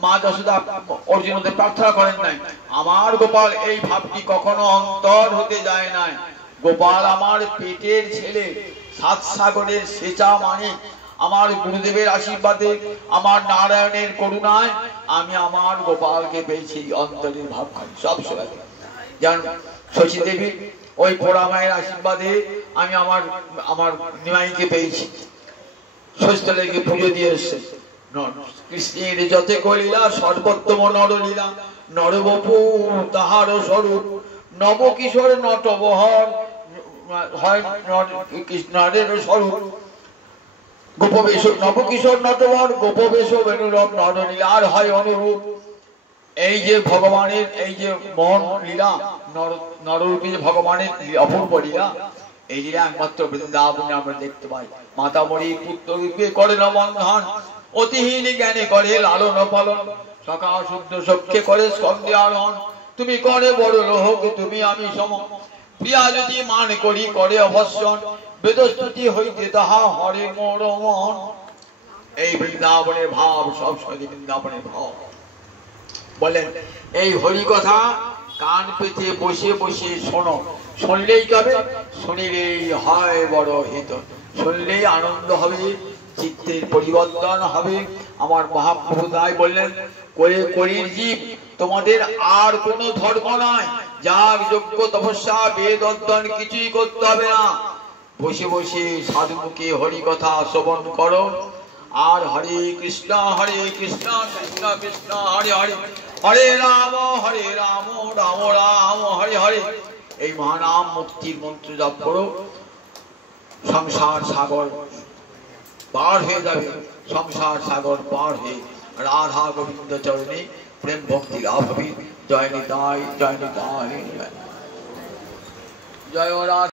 মা যশোদা অর্জুনদের প্রার্থনা করেন নাই, আমার গোপাল এই ভাবটি কখনো অন্তর হতে যায় নাই। গোপাল আমার পেটের ছেলে, সাত সাগরের সেচা মানে, আমার গুরুদেবের আশীর্বাদে, আমার নারায়ণের করুণায় আমি আমার গোপালকে পেয়েছি। অন্তরের ভাবখানি সব সময় যেমন শশী দেবী ওই পোড়া মায়ের আশীর্বাদে আমি আমার নিমাইকে পেয়েছি। শশীতলাকে পুজো দিয়ে এসছে। কৃষ্ণের যতে কলিলা সর্বোত্তম নরলীলা, নরবপু তাহার স্বরূপ, নবকিশোর নটবহর হয় কৃষ্ণের স্বরূপ। গোপবেশ নবকিশোর নটবর, গোপবেশ বেণুরব নরলীলা আর হয় অনুরূপ। এই যে ভগবানের এই যে মন লীলা, নররূপী যে ভগবানের অপূর্ব লীলা, এই লীলা একমাত্র বৃন্দাবনে আমরা দেখতে পাই। মাতামণি পুত্র রূপে করে না বন্ধন, অতিহীন জ্ঞানে করে লালন পালন, সখা শুদ্ধ সখ্যে করে স্কন্ধে আরোহণ। তুমি করে বড় লোক, তুমি আমি সম, প্রিয়া যদি মান করি করে অবশ্যন, বেদস্তুতি হইতে তাহা হরে মোর মন। এই বৃন্দাবনের ভাব, সবসময় বৃন্দাবনের ভাব। বলেন এই হরি কথা কান পেতে বসে বসে শোনো, শুনলেই কবে? শুনিলেই হয় বড় হিত, শুনলেই আনন্দ হবে, চিত্তের পরিবর্তন হবে। আমার মহাপ্রভু তাই বললেন, করে করির জীব, তোমাদের আর কোনো ধর্ম নয়, যাগ যজ্ঞ তপস্যা বেদ অধ্যয়ন কিছুই করতে হবে না। বসে বসে সাধুমুখে হরি কথা শ্রবণ করো, আর হরে কৃষ্ণ কৃষ্ণ কৃষ্ণ হরে হরে, হরে রাম রাম রাম হরে হরে। এই মহানাম মুক্তির মন্ত্র জপ করো, সংসার সাগর পার হয়ে যাবে। সংসার সাগর পার হয়ে রাধা গোবিন্দ চরণে প্রেম ভক্তি লাভ হবে। জয় নিতাই, জয় নিতাই, জয় রাধা।